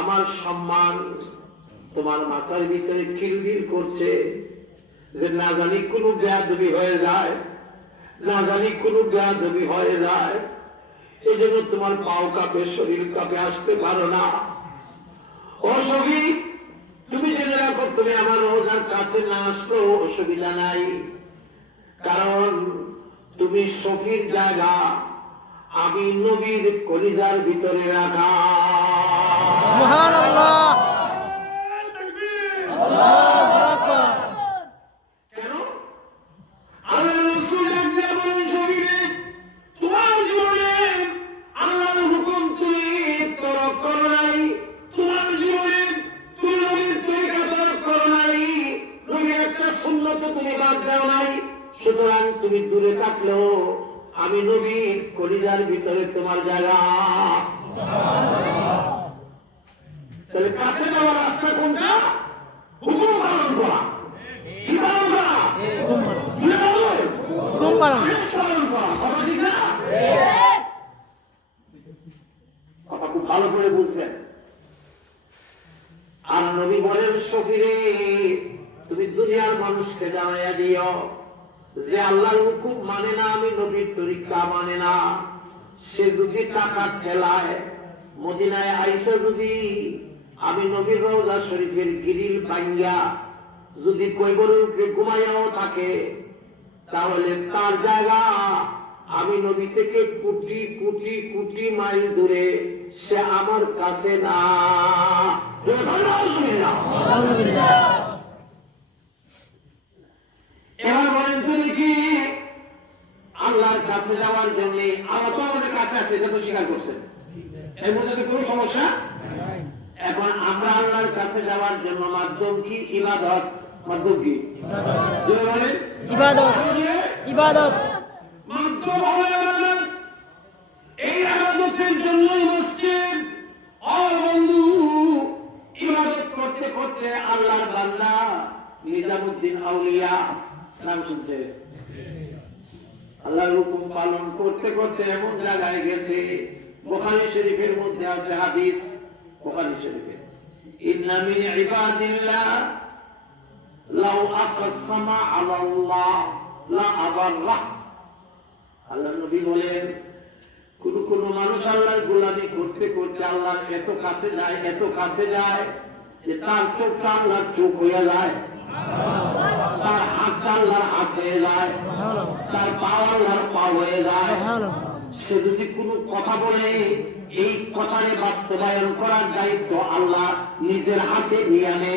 আমার সম্মান তোমার মাথার ভিতরে কিলবিল করছে, যে না জানি কোনো বেয়াদবি হয়ে যায়, না জানি কোনো বেয়াদবি হয়ে যায়, এই জন্য তোমার পাও কাঁপে, শরীর কাঁপে, আসতে পারো না। ও সখী তুমি জেনে রাখো, তুমি আমার রোজার কাছে না আসলেও অসুবিধা নাই, কারণ তুমি সখীর জায়গা আমি নবীর কলিজার ভিতরে রাখা। সুবহানাল্লাহ। আল্লাহু আকবার। কেন? আল্লাহর রাসূল ডাক দিয়ে বলেন, সখীরে তোমার জীবনে আল্লাহর হুকুম তুমি তরক করো নাই, তোমার জীবনে তুমি নবীর তরিকা তরক করো নাই, নবীর একটা সুন্নত তুমি বাদ দাও নাই, সুতরাং তুমি দূরে থাকলেও আমি নবীর কলিজার ভিতরে তোমার জায়গা। তাহলে কাছে যাওয়ার রাস্তা কোনটা? হুকুম পালন করা। কি পালন করা? হুকুম পালন। পালন করা। কথা ঠিক না? কথা খুব ভালো করে বুঝবেন। আর নবী বলেন, সখীরে তুমি দুনিয়ার মানুষকে জানাইয়া দিও যে আল্লাহর হুকুম মানে না, আমি নবীর তরিকা মানে না, সে যদি টাকা ঠেলায় মদিনায় আইসা যদি আমি নবীর রওজা শরীফের গিরিল ভাঙ্গিয়া যদি কয়বরের উপরে ঘুমাইয়াও থাকে, তাহলে তার জায়গা আমি নবী থেকে কোটি কোটি কোটি মাইল দূরে, সে আমার কাছে না। এবার বলেন তুমি কি আল্লাহর কাছে যাওয়ার জন্য আল্লাহ তো আমাদের কাছে আছে, এটা তো স্বীকার করছেন, এর মধ্যে কোনো সমস্যা। এখন আমরা আল্লাহর কাছে যাওয়ার জন্য মাধ্যম কি? ইবাদত। মাধ্যম কি? ইবাদত। ইবাদত মাধ্যম হলো ইবাদত। এই ইবাদতের জন্যই মসজিদ। ও বন্ধু, ইবাদত করতে করতে আল্লাহর বান্দা নিজামুদ্দিন আউলিয়া নাম শুনছে, আল্লাহর হুকুম পালন করতে করতে এমন জায়গায় গেছে, বুখারী শরীফের মধ্যে আছে হাদিস, বুখারী শরীফে, ইন্না মিন ইবাদিল্লাহ লাউ আকাসামা আলাল্লাহ লা আবাররা। আল্লাহ নবী বলেন, কোন কোন মানুষ আল্লাহর গোলামি করতে করতে আল্লাহর এত কাছে যায়, এত কাছে যায় যে তার চোখটা আল্লাহর চোখ হয়ে যায়, তার হাতটা আল্লাহর হাত হয়ে যায়, তার পা আল্লাহর পা হয়ে যায়। সে যদি কোনো কথা বলে, এই কথারে বাস্তবায়ন করার দায়িত্ব আল্লাহ নিজের হাতে নিয়ে আনে।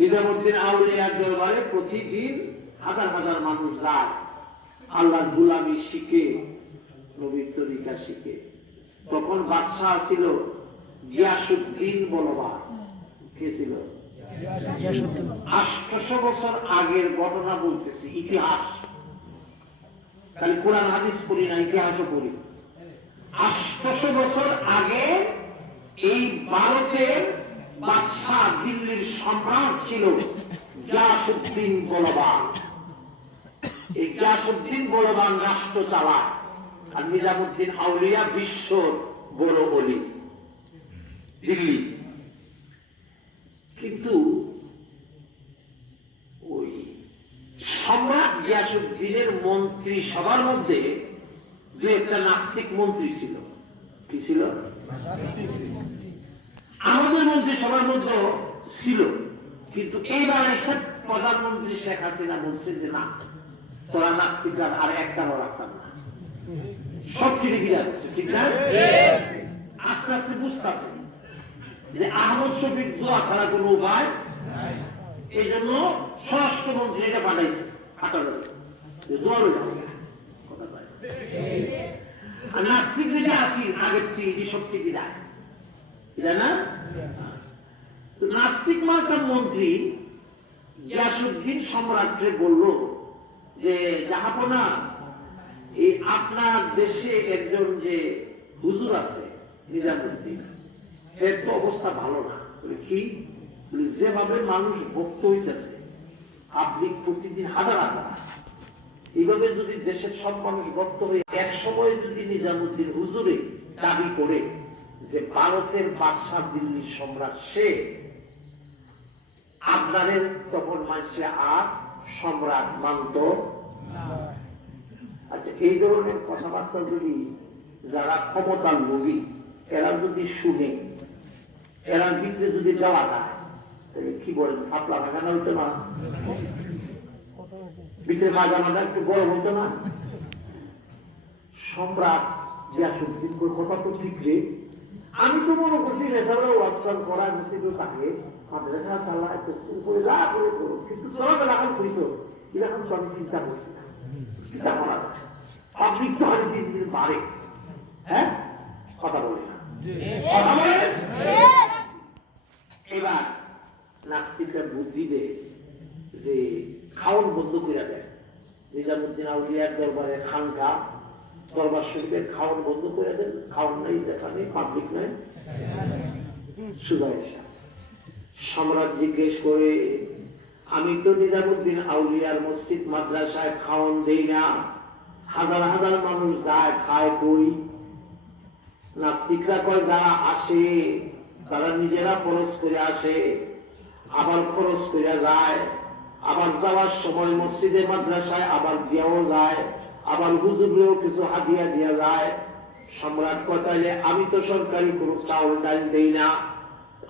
নিজামুদ্দিন আউলিয়ার দরবারে প্রতিদিন হাজার হাজার মানুষ যায়, আল্লাহর গোলামি শিখে, নবীর তরিকা শিখে। তখন বাদশাহ ছিল গিয়াসউদ্দিন বলবান। কে ছিল? 800 বছর আগের ঘটনা বলতেছি, ইতিহাস। খালি কোরআন হাদিস পড়ি না, ইতিহাসও পড়ি। 800 বছর আগে এই ভারতের বাদশাহ, দিল্লির সম্রাট ছিল গিয়াসউদ্দিন বলবান। এই গিয়াসউদ্দিন বলবান রাষ্ট্র চালায়, আর নিজামুদ্দিন আউলিয়া বিশ্বর বড় অলি, দিল্লি। কিন্তু ওই সম্রাট গিয়াসউদ্দিনের মন্ত্রী সবার মধ্যে দু একটা নাস্তিক মন্ত্রী ছিল। কি ছিল? আমাদের মন্ত্রী সবার মধ্যে ছিল, কিন্তু এইবার এসে প্রধানমন্ত্রী শেখ হাসিনা বলছে যে না, তোরা নাস্তিক আর একটাও রাখতাম না, সব কিছু বিদায় করছে। ঠিক না? আস্তে আস্তে বুঝতেছে যে আহমদ শফিক দোয়া ছাড়া কোনো উপায়, এই জন্য স্বরাষ্ট্রমন্ত্রী এটা পাঠাইছে 18 আর নাস্তিক যদি আসি আগের থেকে শক্তি বিদায়, এটা না? নাস্তিক মার্কার মন্ত্রী গিয়াসউদ্দিন সম্রাটকে বলল যে জাহাপনা, এই আপনার দেশে একজন যে হুজুর আছে নিজামুদ্দিন, এর তো অবস্থা ভালো না। কি যেভাবে মানুষ ভক্ত হইতেছে, পাবলিক প্রতিদিন হাজার হাজার, এইভাবে যদি দেশের সব মানুষ ভক্ত হয়ে এক সময় যদি নিজামুদ্দিন হুজুরে দাবি করে যে ভারতের বাদশাহ দিল্লির সম্রাট সে, আপনাদের তখন মানুষে আর সম্রাট মানত। আচ্ছা, এই ধরনের কথাবার্তা যদি যারা ক্ষমতার লোভী এরা যদি শুনে, এরা ভিতরে যদি দেওয়া যায়, তাহলে কি বলেন, ফাপলা ভাগানো হইতো না? ভিতরে মাজা মাজা একটু গরম হইতো না? সম্রাট গিয়াসুদ্দিন কথা তো ঠিক রে। আমি তো মনে করছি রেসারা ওয়াজকাল করা মুসিবত থাকে মাদ্রাসা চালায় করে যা করে করো, কিন্তু তোরা তো লাগান করিত এরকম তো আমি চিন্তা করছি না। চিন্তা করা পাবলিক তো হয় দিন দিন বাড়ে। হ্যাঁ, কথা বলে না, কথা বলে। এবার নাস্তিকরা বুদ্ধি দেয় যে খাওয়ান বন্ধ করে দেয়। নিজামুদ্দিন আউলিয়ার দরবারে খানকা দরবার শরীফের খাওয়ান বন্ধ করে দেন, খাওয়ান নাই যেখানে, পাবলিক নাই, সোজা হিসাব। সম্রাট জিজ্ঞেস করে, আমি তো নিজামুদ্দিন আউলিয়ার মসজিদ মাদ্রাসায় খাওয়ান দেই না, হাজার হাজার মানুষ যায় খায় কই? নাস্তিকরা কয় যারা আসে তারা নিজেরা খরচ করে আসে, আবার খরচ করে যায়, আবার যাওয়ার সময় মসজিদে মাদ্রাসায় আবার দিয়াও যায়, আবার হুজুরেও কিছু হাদিয়া দিয়া যায়। সম্রাট কয় তাইলে আমি তো সরকারি কোনো চাউল ডাল দেই না,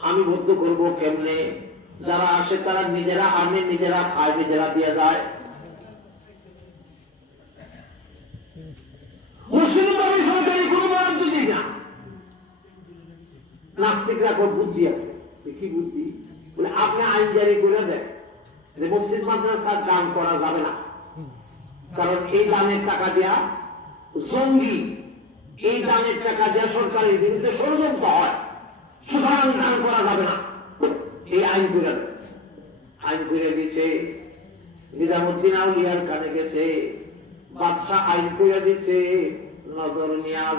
আমি বদ্ধ করবো কেমনে? যারা আসে তারা নিজেরা আনে, নিজেরা খায়, নিজেরা দিয়ে যায়। মুসলিম আমি সরকারি কোনো বরাদ্দ দিই না। নাস্তিকরা কোন বুদ্ধি আছে, কি বুদ্ধি? বলে আপনি আইন জারি করে দেন যে মসজিদ মাদ্রাসার দান করা যাবে না, কারণ এই দানের টাকা দেয়া জঙ্গি, এই দানের টাকা দেয়া সরকারের বিরুদ্ধে ষড়যন্ত্র হয়, সুতরাং দান করা যাবে না। এই আইন করে দেন। আইন করে দিছে, নিজামুদ্দিন আউলিয়ার কানে গেছে, বাদশাহ আইন করে দিছে, নজর নিয়াজ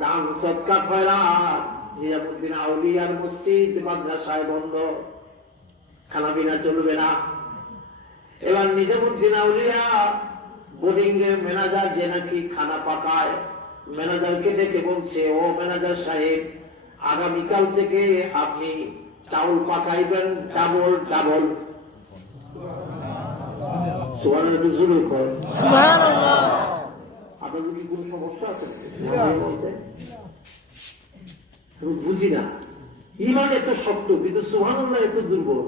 দান সৎকার করা, নিজামুদ্দিন আউলিয়ার মসজিদ মাদ্রাসায় বন্ধ, খানা পিনা চলবে না। এবার নিজামুদ্দিন আউলিয়া বোর্ডিং এর ম্যানেজার যে নাকি খানা পাকায়, ম্যানেজারকে ডেকে বলছে, ও ম্যানেজার সাহেব, আগামীকাল থেকে আপনি চাউল পাকাইবেন ডাবল ডাবল। আপনাদের কি কোন সমস্যা আছে? বুঝি না, ইমান এত শক্ত কিন্তু সুবহানাল্লাহ এত দুর্বল।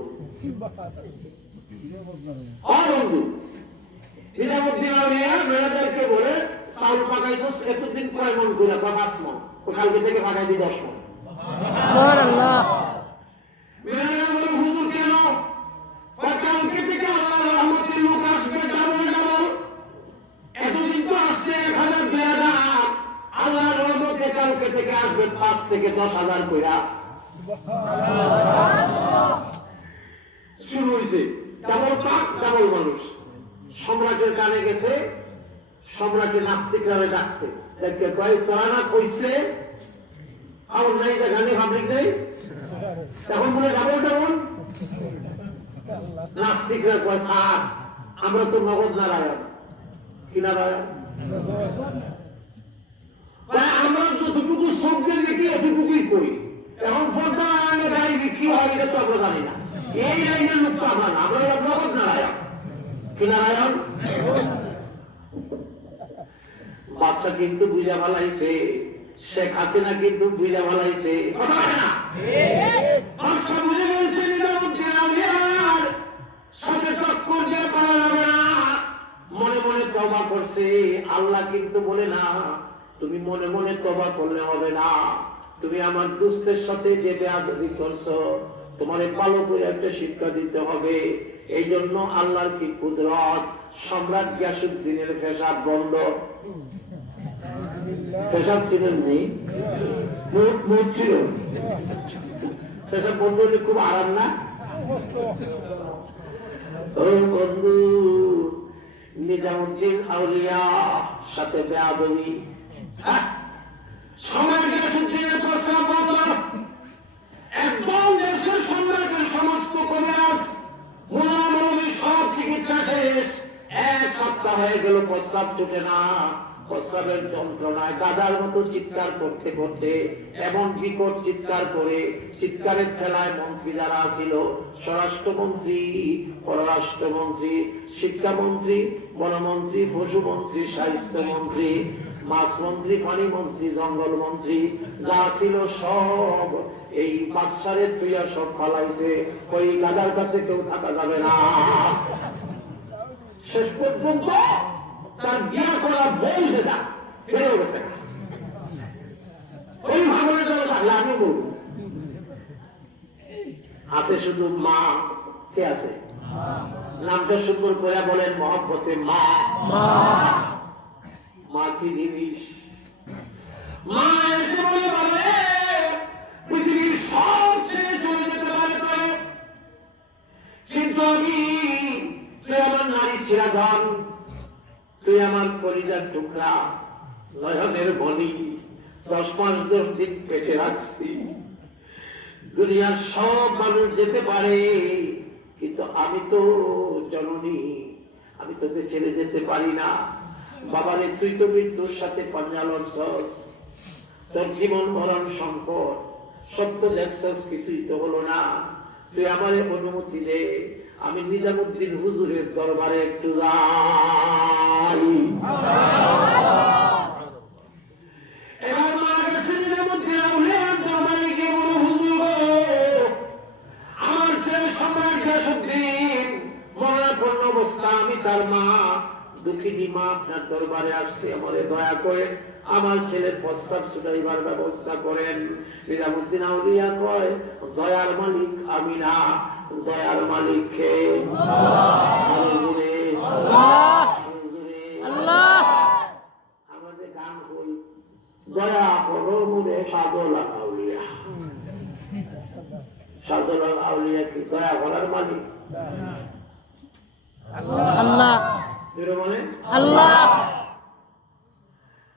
নিজামুদ্দিন আউলিয়া ম্যানেজারকে বলে, চাউল পাকাইছস এতদিন কয় মন করে? 5 মন। কালকে থেকে পাকাই দিই 10 মন। সুবহানাল্লাহ। ম্যানেজার বলে, হুজুর কেন? কালকে থেকে আল্লাহর রহমতের লোক আসবে ডাবল ডাবল। এতদিন তো আসছে 1000 বেয়াদা, আল্লাহর রহমতে কালকে থেকে আসবে 5 থেকে 10,000 কইরা। শুরু হয়েছে ডাবল পাক ডাবল মানুষ। সম্রাটের কানে গেছে, সম্রাটের নাস্তিকরা ডাকছে, দেখে কয় তোরা না কইছে খাওয়ার নাই, যেখানে পাবলিক নেই, তখন বলে ডাবল ডাবল। নাস্তিকরা কয় স্যার আমরা তো নগদ নারায়ণ। কি নারায়ণ? আমরা যতটুকু সবজি দেখি এতটুকুই করি। এখন ফোনটা গাড়ি বিক্রি হয় এটা তো আমরা জানি না, এই লাইনের লোক তো আমরা না, আমরা নগদ নারায়ণ। কি নারায়ণ? বাচ্চা কিন্তু বুঝা ভালাইছে, শেখ হাসিনা কিন্তু বুঝা ভালাইছে। বাচ্চা বুঝে গেছে নিজামুদ্দিন আউলিয়ার সাথে টক্কর দিয়ে পারা যাবে না। মনে মনে তওবা করছে। আল্লাহ কিন্তু বলে না তুমি মনে মনে তওবা করলে হবে না, তুমি আমার দুস্থের সাথে যে বেয়াদবি করছো তোমার ভালো করে একটা শিক্ষা দিতে হবে। এই জন্য আল্লাহর কি কুদরত, সম্রাট গিয়াসুদ্দিনের পেশাব বন্ধ। পেশাব ছিলেন নেই, মুখ ছিল, পেশাব বন্ধ হলে খুব আরাম না? ও বন্ধু, নিজামুদ্দিন আউলিয়া সাথে বেয়াদবি। সম্রাটের সুদ্দিনের প্রস্তাব বদল, একদম দেশের সম্রাটের সমস্ত কবিরাজ মুলামৌলী সব চিকিৎসা শেষ, 1 সপ্তাহ হয়ে গেল প্রস্তাব ছুটে না। প্রস্রাবের যন্ত্রণায় গাদার মতো চিৎকার করতে করতে এমন বিকট চিৎকার করে, চিৎকারের ঠেলায় মন্ত্রী যারা ছিল, স্বরাষ্ট্রমন্ত্রী, পররাষ্ট্রমন্ত্রী, শিক্ষামন্ত্রী, বনমন্ত্রী, পশুমন্ত্রী, স্বাস্থ্যমন্ত্রী, মাছ মন্ত্রী, পানি মন্ত্রী, জঙ্গল মন্ত্রী যা ছিল সব এই বাদশারের তুইয়া সব পালাইছে। ওই গাদার কাছে কেউ থাকা যাবে না। শেষ পর্যন্ত তার বিয়া করা বই যেটা বেড়ে গেছে না। ওই ভাবনা থাকলে আমি বলব আছে শুধু মা। কে আছে? নামটা সুন্দর করে বলেন মহব্বতে মা। মা কি জিনিস? মা এসে বলে পৃথিবীর সব ছেড়ে চলে যেতে পারে, কিন্তু আমি, তুই আমার নারী ছিড়াধন, তুই আমার কলিজার টুকরা, নয়নের বলি, 10 মাস 10 দিন পেটে রাখছি। দুনিয়ার সব মানুষ যেতে পারে, কিন্তু আমি তো জননী, আমি তোকে ছেড়ে যেতে পারি না। বাবারে তুই তো মৃত্যুর সাথে পাঞ্জা লড়ছস, তোর জীবন মরণ সংকট, সত্য দেখছস, কিছুই তো হলো না। তুই আমার অনুমতি দে, আমি নিজামুদ্দিন হুজুরের দরবারে একটু যাই। এবার মারা গেছে নিজামুদ্দিন আউলিয়ার দরবারে গিয়ে বলো, হুজুর আমার ছেলে সম্রাট গিয়াসউদ্দিন মরণাপন্ন অবস্থা, আমি তার মা, দুঃখিনী মা আপনার দরবারে আসছে, আমারে দয়া করে আমার ছেলের প্রস্তাব ছুটাইবার ব্যবস্থা করেন। নিজামুদ্দিন আউলিয়া কয়, দয়ার মালিক আমি না, দয়ার মালিক কে? আমাদের গান হল দয়া করো মুরে সাদুল্লাহ আউলিয়া। সাদুল্লাহ আউলিয়া কি দয়া করার মালিক? আল্লাহ। বলে আল্লাহ।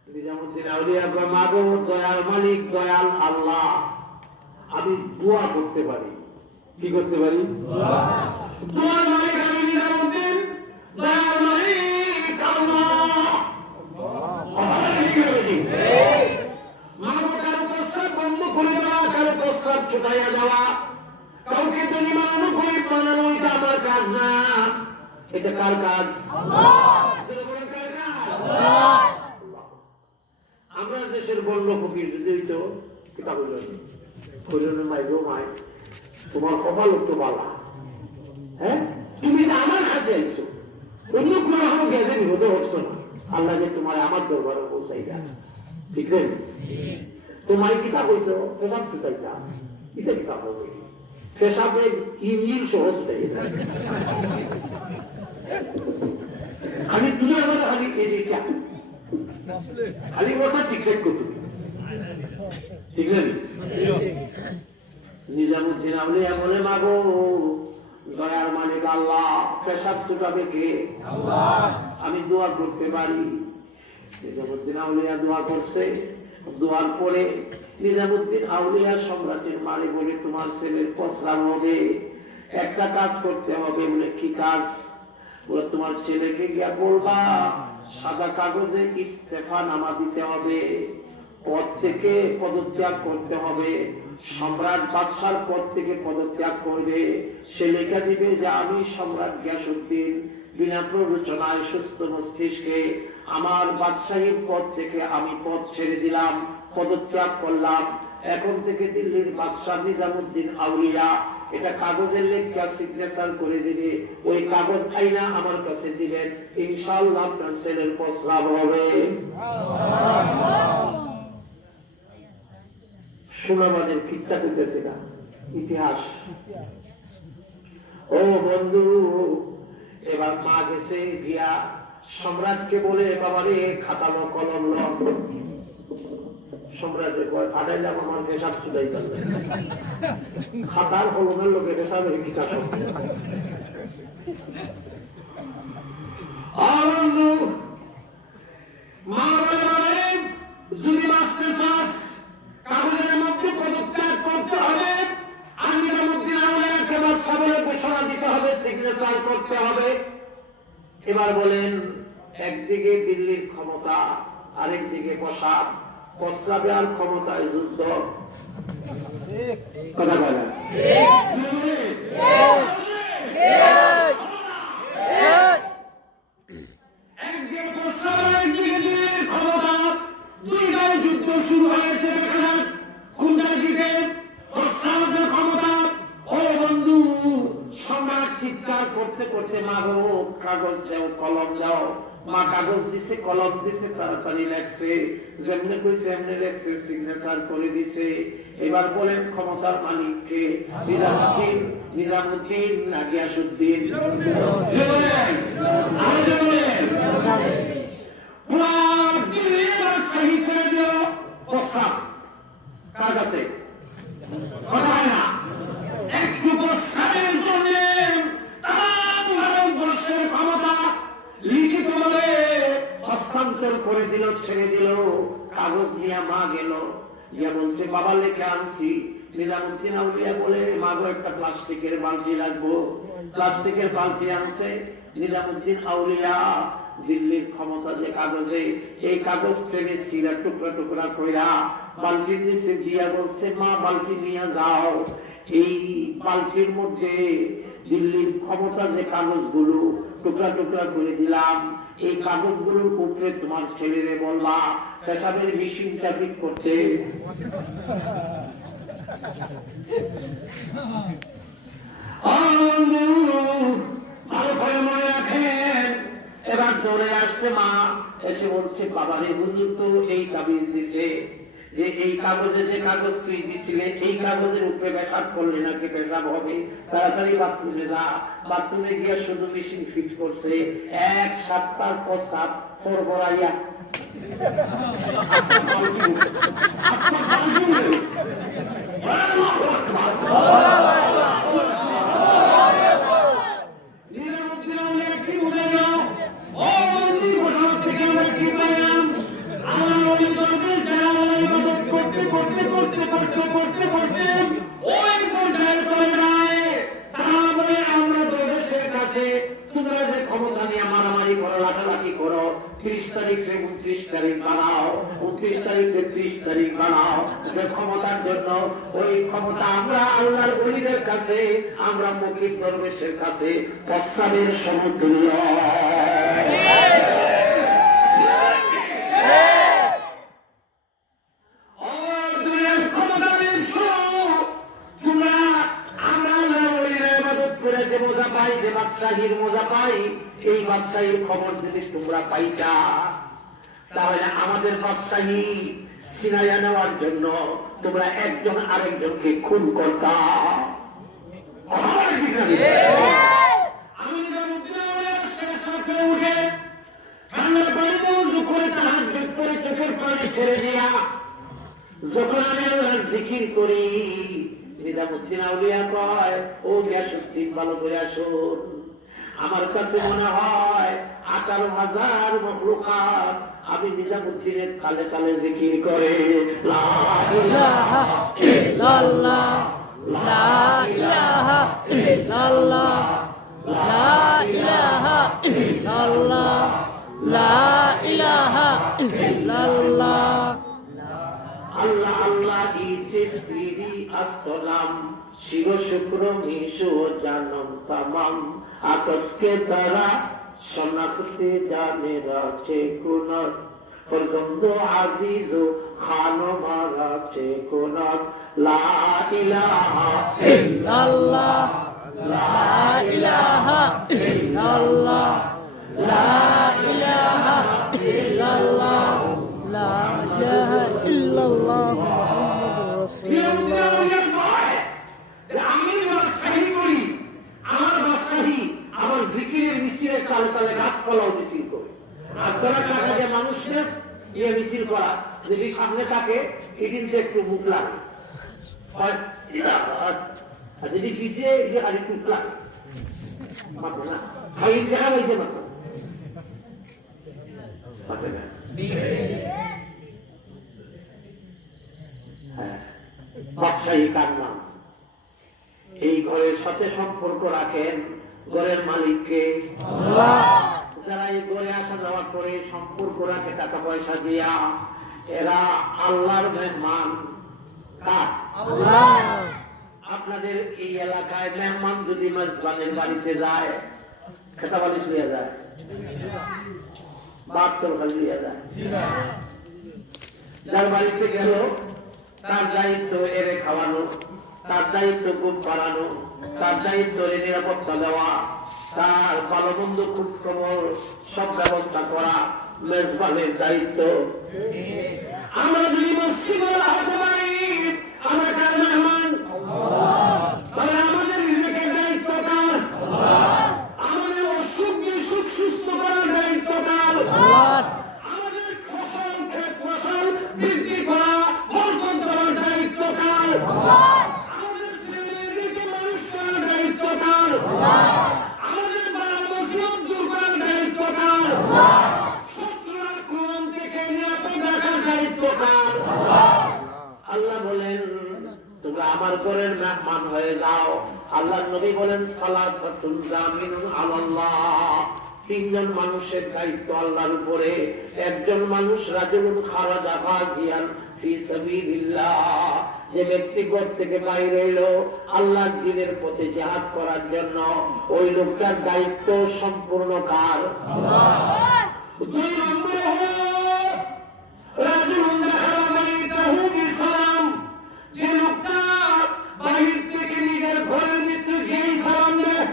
নিজামুদ্দিন আউলিয়া কয়, মাগো দয়ার মালিক দয়াল আল্লাহ, আমি দোয়া করতে পারি। কি করতে পারি? দোয়ার মালিক আমি নিজামুদ্দিন, দয়ার মালিক আল্লাহ। মাগো কারো প্রস্তাব বন্ধ করে দেওয়া, কারো প্রস্তাব ছুটাইয়া যাওয়া, কাউকে তুমি বানানো, গরিব বানানো, এটা আমার কাজ না। এটা কার কাজ? আমরা দেশের বন্য ফকির যদি হইতো, কিতাব হইল মাইগো মাই, তোমার কপাল তো বালা, হ্যাঁ তুমি আমার কাছে আইছো, অন্য কোনো এখন গেলে বিরোধ হচ্ছ না। আল্লাহ যে তোমার আমার দরবারে পৌঁছাই দেয়, ঠিক নেই? তোমার কিতাব হইছো, পেশাব ছুটাইতা, এটা কিতাব হবে, পেশাবে ইঞ্জিন সহজ দেয়। খালি তুমি আমার খালি এটা খালি কথা ঠিক করতে, ঠিক না? নিজামুদ্দিন আউলিয়া বলে, মাগো দয়ার মালিক আল্লাহ, পেশাব ছুটাবে কে? আমি দোয়া করতে পারি। নিজামুদ্দিন আউলিয়া দোয়া করছে। দোয়ার পরে নিজামুদ্দিন আউলিয়া সম্রাটের মারে বলে, তোমার ছেলের প্রস্রাব হবে, একটা কাজ করতে হবে। বলে কি কাজ? বলে তোমার ছেলেকে গিয়া বলবা সাদা কাগজে ইস্তেফা নামা দিতে হবে, পদ থেকে পদত্যাগ করতে হবে, সম্রাট বাদশার পদ থেকে পদত্যাগ করবে। সে লেখা দিবে যে আমি সম্রাট গিয়াসউদ্দিন বিনা প্ররোচনায় সুস্থ মস্তিষ্কে আমার বাদশাহীর পদ থেকে আমি পদ ছেড়ে দিলাম, পদত্যাগ করলাম। এখন থেকে দিল্লির বাদশাহ নিজামুদ্দিন আউলিয়া। এটা কাগজের লেখা সিগনেচার করে দিবে, ওই কাগজ আইনা আমার কাছে দিবেন, ইনশাআল্লাহ আপনার ছেলের প্রস্রাব হবে। সুনামানের কিচ্ছা দিতেছি না, ইতিহাস। ও বন্ধু, এবার মা গেছে গিয়া সম্রাটকে বলে, বাবারে খাতালো কলম ল। সম্রাটের আড়াইলাম আমার পেশাব ছুটাই যাবে, খাতার কলমের লোকের পেশাবের কিতাব। করতে হবে। এবার বলেন, একদিকে দিল্লির ক্ষমতা, আরেকদিকে প্রস্রাবে আর ক্ষমতায় যুদ্ধ। কথা বলেন, একদিকে প্রস্রাব, একদিকে দিল্লির ক্ষমতা, দুইটাই যুদ্ধ শুরু হয়েছে। দেখেন কোনটা জিতে? প্রস্রাবের ক্ষমতা। ও বন্ধু, সম্রাট চিৎকার করতে করতে, মা গো কাগজ দাও, কলম দাও। মা কাগজ দিছে, কলম দিছে, তাড়াতাড়ি লেখছে, যেমনি কইছে এমনি লেখছে, সিগনেচার করে দিছে। এবার বলেন ক্ষমতার মালিককে? নিজামুদ্দিন না গিয়াসউদ্দিন? প্রস্তাব কার কাছে? কথা হয় না। একটু প্রস্তাবের জন্য তাম ভারতবর্ষের ক্ষমতা লিখিতভাবে হস্তান্তর করে দিল, ছেড়ে দিল। কাগজ নিয়ে মা গেল, গিয়া বলছে বাবা লেখে আনছি। নিজামুদ্দিন আউলিয়া বলে, মাগো একটা প্লাস্টিকের বালতি লাগবো। প্লাস্টিকের বালতি আনছে। নিজামুদ্দিন আউলিয়া দিল্লির ক্ষমতা যে কাগজে, এই কাগজ টেনে সিরা টুকরা টুকরা কইরা বালতির নিচে দিয়া বলছে, মা বালতি নিয়ে যাও। এই বালতির মধ্যে দিল্লির ক্ষমতা যে কাগজগুলো টুকরা টুকরা করে দিলাম, এই কাগজগুলোর উপরে তোমার ছেলেরে বলবা পেশাবের মেশিনটা ঠিক করতে। ভালো করে মনে রাখেন। এবার দৌড়ে আসছে মা, এসে বলছে বাবারে হুজুর তো এই তাবিজ দিছে যে এই কাগজে যে কাগজ তুই দিছিলে, এই কাগজের উপরে পেশাব করলে নাকি পেশাব হবে। তাড়াতাড়ি বাথরুমে যা। বাথরুমে গিয়া শুধু মেশিন ফিট করছে, 1 সপ্তাহ প্রস্তাব ফরফরাইয়া। তোমরা যে ক্ষমতা নিয়ে মারামারি করো, লাঠালাঠি করো, 30 তারিখে 29 তারিখ বানাও, 29 তারিখে 30 তারিখ বানাও। যে ক্ষমতার জন্য, ওই ক্ষমতা আমরা আল্লাহর ওলিদের কাছে, আমরা ফকির দরবেশের কাছে প্রস্রাবের সমতুল্য। বাদশাহীর মজা পাই, এই বাদশাহীর খবর যদি তোমরা পাইতা, তাহলে আমাদের বাদশাহী ছিনাইয়া নেওয়ার জন্য তোমরা একজন আরেকজনকে খুন করতা। আমি উঠে ঠান্ডা পানিতে উজু করে তাহাজ্জুদ করে চোখের পানি ছেড়ে দিয়া যখন আমি আল্লাহর জিকির করি, নিজামুদ্দিন আউলিয়া কয়, ও গিয়াসউদ্দিন ভালো করে আসুন। আমার কাছে মনে হয় 18,000 মখলুকাত আমি নিজামুদ্দিনের কালে কালে জিকির করে লা ইলাহা ইল্লাল্লাহ, লা ইলাহা ইল্লাল্লাহ, লা ইলাহা ইল্লাল্লাহ, লা ইলাহা ইল্লাল্লাহ। আল্লাহ আল্লাহ ইচিস্তিরি আস্তনাম, শিব শুক্র মিশু জানম তামাম। আকাশকে তারা শনাখতে জানে রাখছে কুনত, ফরজন্দ আজিজ খানো মারাছে কুনত। লা ইলাহা ইল্লাল্লাহ, লা ইলাহা ইল্লাল্লাহ, লা ইলাহা ইল্লাল্লাহ, লা ইলাহা ইল্লাল্লাহ মুহাম্মাদুর রাসূলুল্লাহ। আমি বাদশাহী করি, আমার বাদশাহী আমার জিকিরের মিছিলে তালে তালে গাছপালাও মিছিল করে। আর তোরা টাকা যে মানুষ ইয়ে মিছিল করা, যদি সামনে থাকে এদিন তো একটু মুখ লাগে, আর যদি পিছিয়ে খালি টুক লাগে মাত্র না, খালি দেখা গেছে মাত্র না। বাদশাহী কার নাম? এই ঘরের সাথে সম্পর্ক রাখেন ঘরের মালিককে। যারা এই ঘরে আসা যাওয়া করে সম্পর্ক রাখে টাকা পয়সা দিয়া, এরা আল্লাহর মেহমান। আপনাদের এই এলাকায় মেহমান যদি মেজবানের বাড়িতে যায়, খেতা বালিশ লিয়ে যায়, বাপ তরকারি লিয়ে যায়, যার বাড়িতে গেল তার দায়িত্ব এরে খাওয়ানো, তার দায়িত্ব খুব বাড়ানো, তার দায়িত্ব নিরাপত্তা দেওয়া, তার ভালো মন্দ খোঁজ খবর সব ব্যবস্থা করা মেজবানের দায়িত্ব। আমরা যদি মসজিদ হতে পারি আমরা কার মেহমান? আমাদের নিজেকে দায়িত্ব কার? আমাদের অসুখ বিসুখ সুস্থ করার দায়িত্ব কার? আমাদের ফসল ক্ষেত ফসল বৃদ্ধি করা বর্ধন করার দায়িত্ব কার? আমাদের ছেলেমেয়েদেরকে মানুষ করার দায়িত্ব কার? আমাদের বাড়া মসজিদ দূর করার দায়িত্ব কার? শত্রুর আক্রমণ থেকে নিরাপদ রাখার দায়িত্ব কার? আল্লাহ বলেন তোমরা আমার ঘরের মেহমান হয়ে যাও। আল্লাহ নবী বলেন সালাসাতুন জামিনুন আলাল্লাহ, তিনজন মানুষের দায়িত্ব আল্লাহর উপরে। একজন মানুষ রাজুলুন খারাজা গাজিয়ান ফি সাবিলিল্লাহ, যে ব্যক্তি ঘর থেকে বাইরে এলো আল্লাহর দ্বীনের পথে জিহাদ করার জন্য, ওই লোকটার দায়িত্ব সম্পূর্ণ কার? আল্লাহ। দুই নম্বরে হলো রাজুলুন দাখালা বাইতাহু বিসালাম, যে লোকটা বাহির থেকে নিজের ঘরের ভিতরে গিয়ে সালাম দেয়।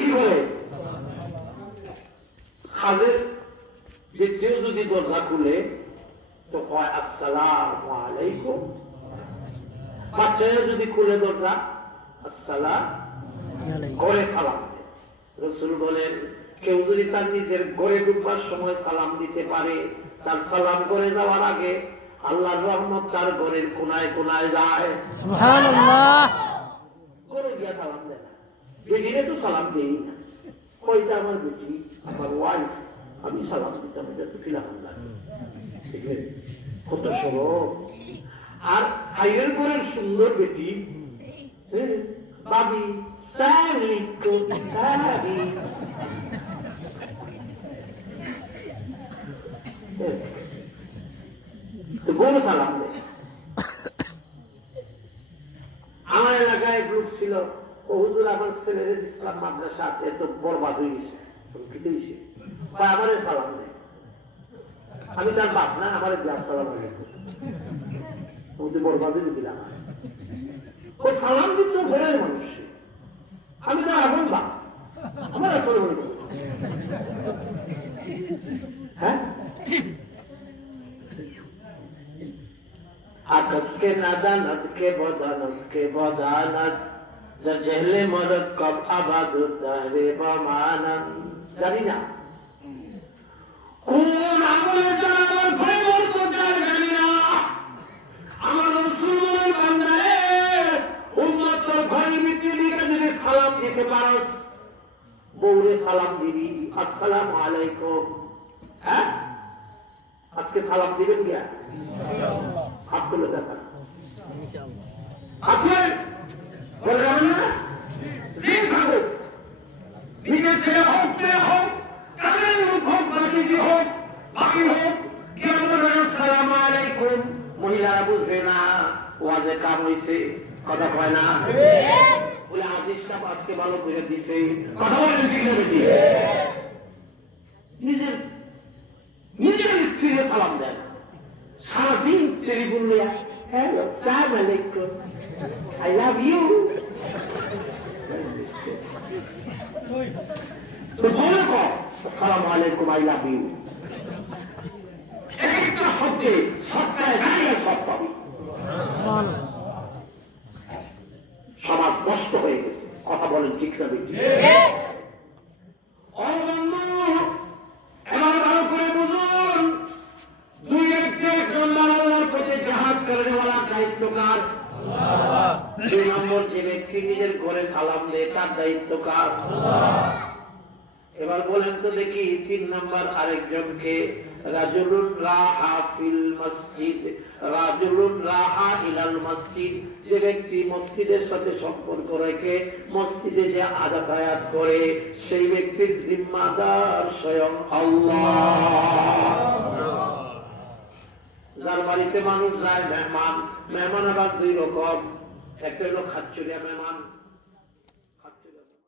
কি বলে? খাদের ভিতরেও যদি দরজা খুলে তো কয় আসসালামু আলাইকুম, বাচ্চারা যদি খুলে দরজা আসসালাম ঘরে সালাম দেয়। রাসূল বলেন কেউ যদি তার নিজের ঘরে ঢুকবার সময় সালাম দিতে পারে, তার সালাম করে যাওয়ার আগে আল্লাহর রহমত তার ঘরের কোনায় কোনায় যায়। সুবহানাল্লাহ। ঘরে গিয়া সালাম দেয় না, বেটিরে তো সালাম দেই না, কয়টা আমার বেটি আমার ওয়াইফ, আমি সালাম দিতাম, এটা তো ফিলাম কত সরব। আর আইয়ের ঘরের সুন্দর বেটি বাবি বড় সালাম দেয়। আমার এলাকায় গ্রুপ ছিল, ও হুজুর আমার ছেলের ইসলাম মাদ্রাসা এত বরবাদ হয়ে গেছে, আমারে সালাম দেয়। আমি তার বাপ না, আমার সালাম বরবাদ হয়ে দিলাম। ও সালাম দিত ঘরের মানুষ, আমি তার এখন বাপ, আমার আসলে মনে করি। হ্যাঁ, आकस के नादानत के बदानत जहले मरद कब आबाद होता है बमानत। জানি না কোন আমলে যাওয়ার পরিবর্তন জানি না। আমার রাসূলের বান্দারে উম্মতের ঘরের ভিতরে যদি সালাম দিতে পারস, বউরে সালাম দিবি আসসালামু আলাইকুম। হ্যাঁ, আজকে সালাম দিবেন কি? হাত তুলে দেখা আপনার বলে যাবেন না, যে থাকো নিজের ছেলে হোক মেয়ে হোক, কাদের লোক হোক, বাকি হোক, বাকি হোক, কে বলবে আসসালামু আলাইকুম। মহিলারা বুঝবে না ওয়াজে কাম হয়েছে, কথা কয় না বলে আজিজ সাহেব আজকে ভালো করে দিছে, কথা বলেন ঠিক না বেটি? নিজের নিজের স্ত্রীকে সালাম দেন, সারাদিন টেলিফোন নিয়ে হ্যালো আসসালামু আলাইকুম, আই লাভ ইউ। তো বলে কর আসসালামু আলাইকুম, আই লাভ ইউ। একটা শব্দে সপ্তাহে দাঁড়িয়ে সব পাবি। সমাজ নষ্ট হয়ে গেছে, কথা বলেন ঠিক না বেটি? এবার ভালো করে বুঝুন, দুই ব্যক্তি, এক নম্বর আল্লাহর পথে জিহাদ করে নেওয়ার দায়িত্ব কার? আল্লাহ। দুই নম্বর যে ব্যক্তি নিজের ঘরে সালাম দেয় তার দায়িত্ব কার? আল্লাহ। এবার বলেন তো দেখি তিন নম্বর আরেকজনকে রাজুলুন রাহা ফিল মসজিদ, রাজুলুন রাহা ইলাল মসজিদ, যে ব্যক্তি মসজিদের সাথে সম্পর্ক রেখে মসজিদে যে যাতায়াত করে সেই ব্যক্তির জিম্মাদার স্বয়ং আল্লাহ। যার বাড়িতে মানুষ যায় মেহমান, মেহমান আবার দুই রকম, একটা হলো খাচ্চুরিয়া মেহমান,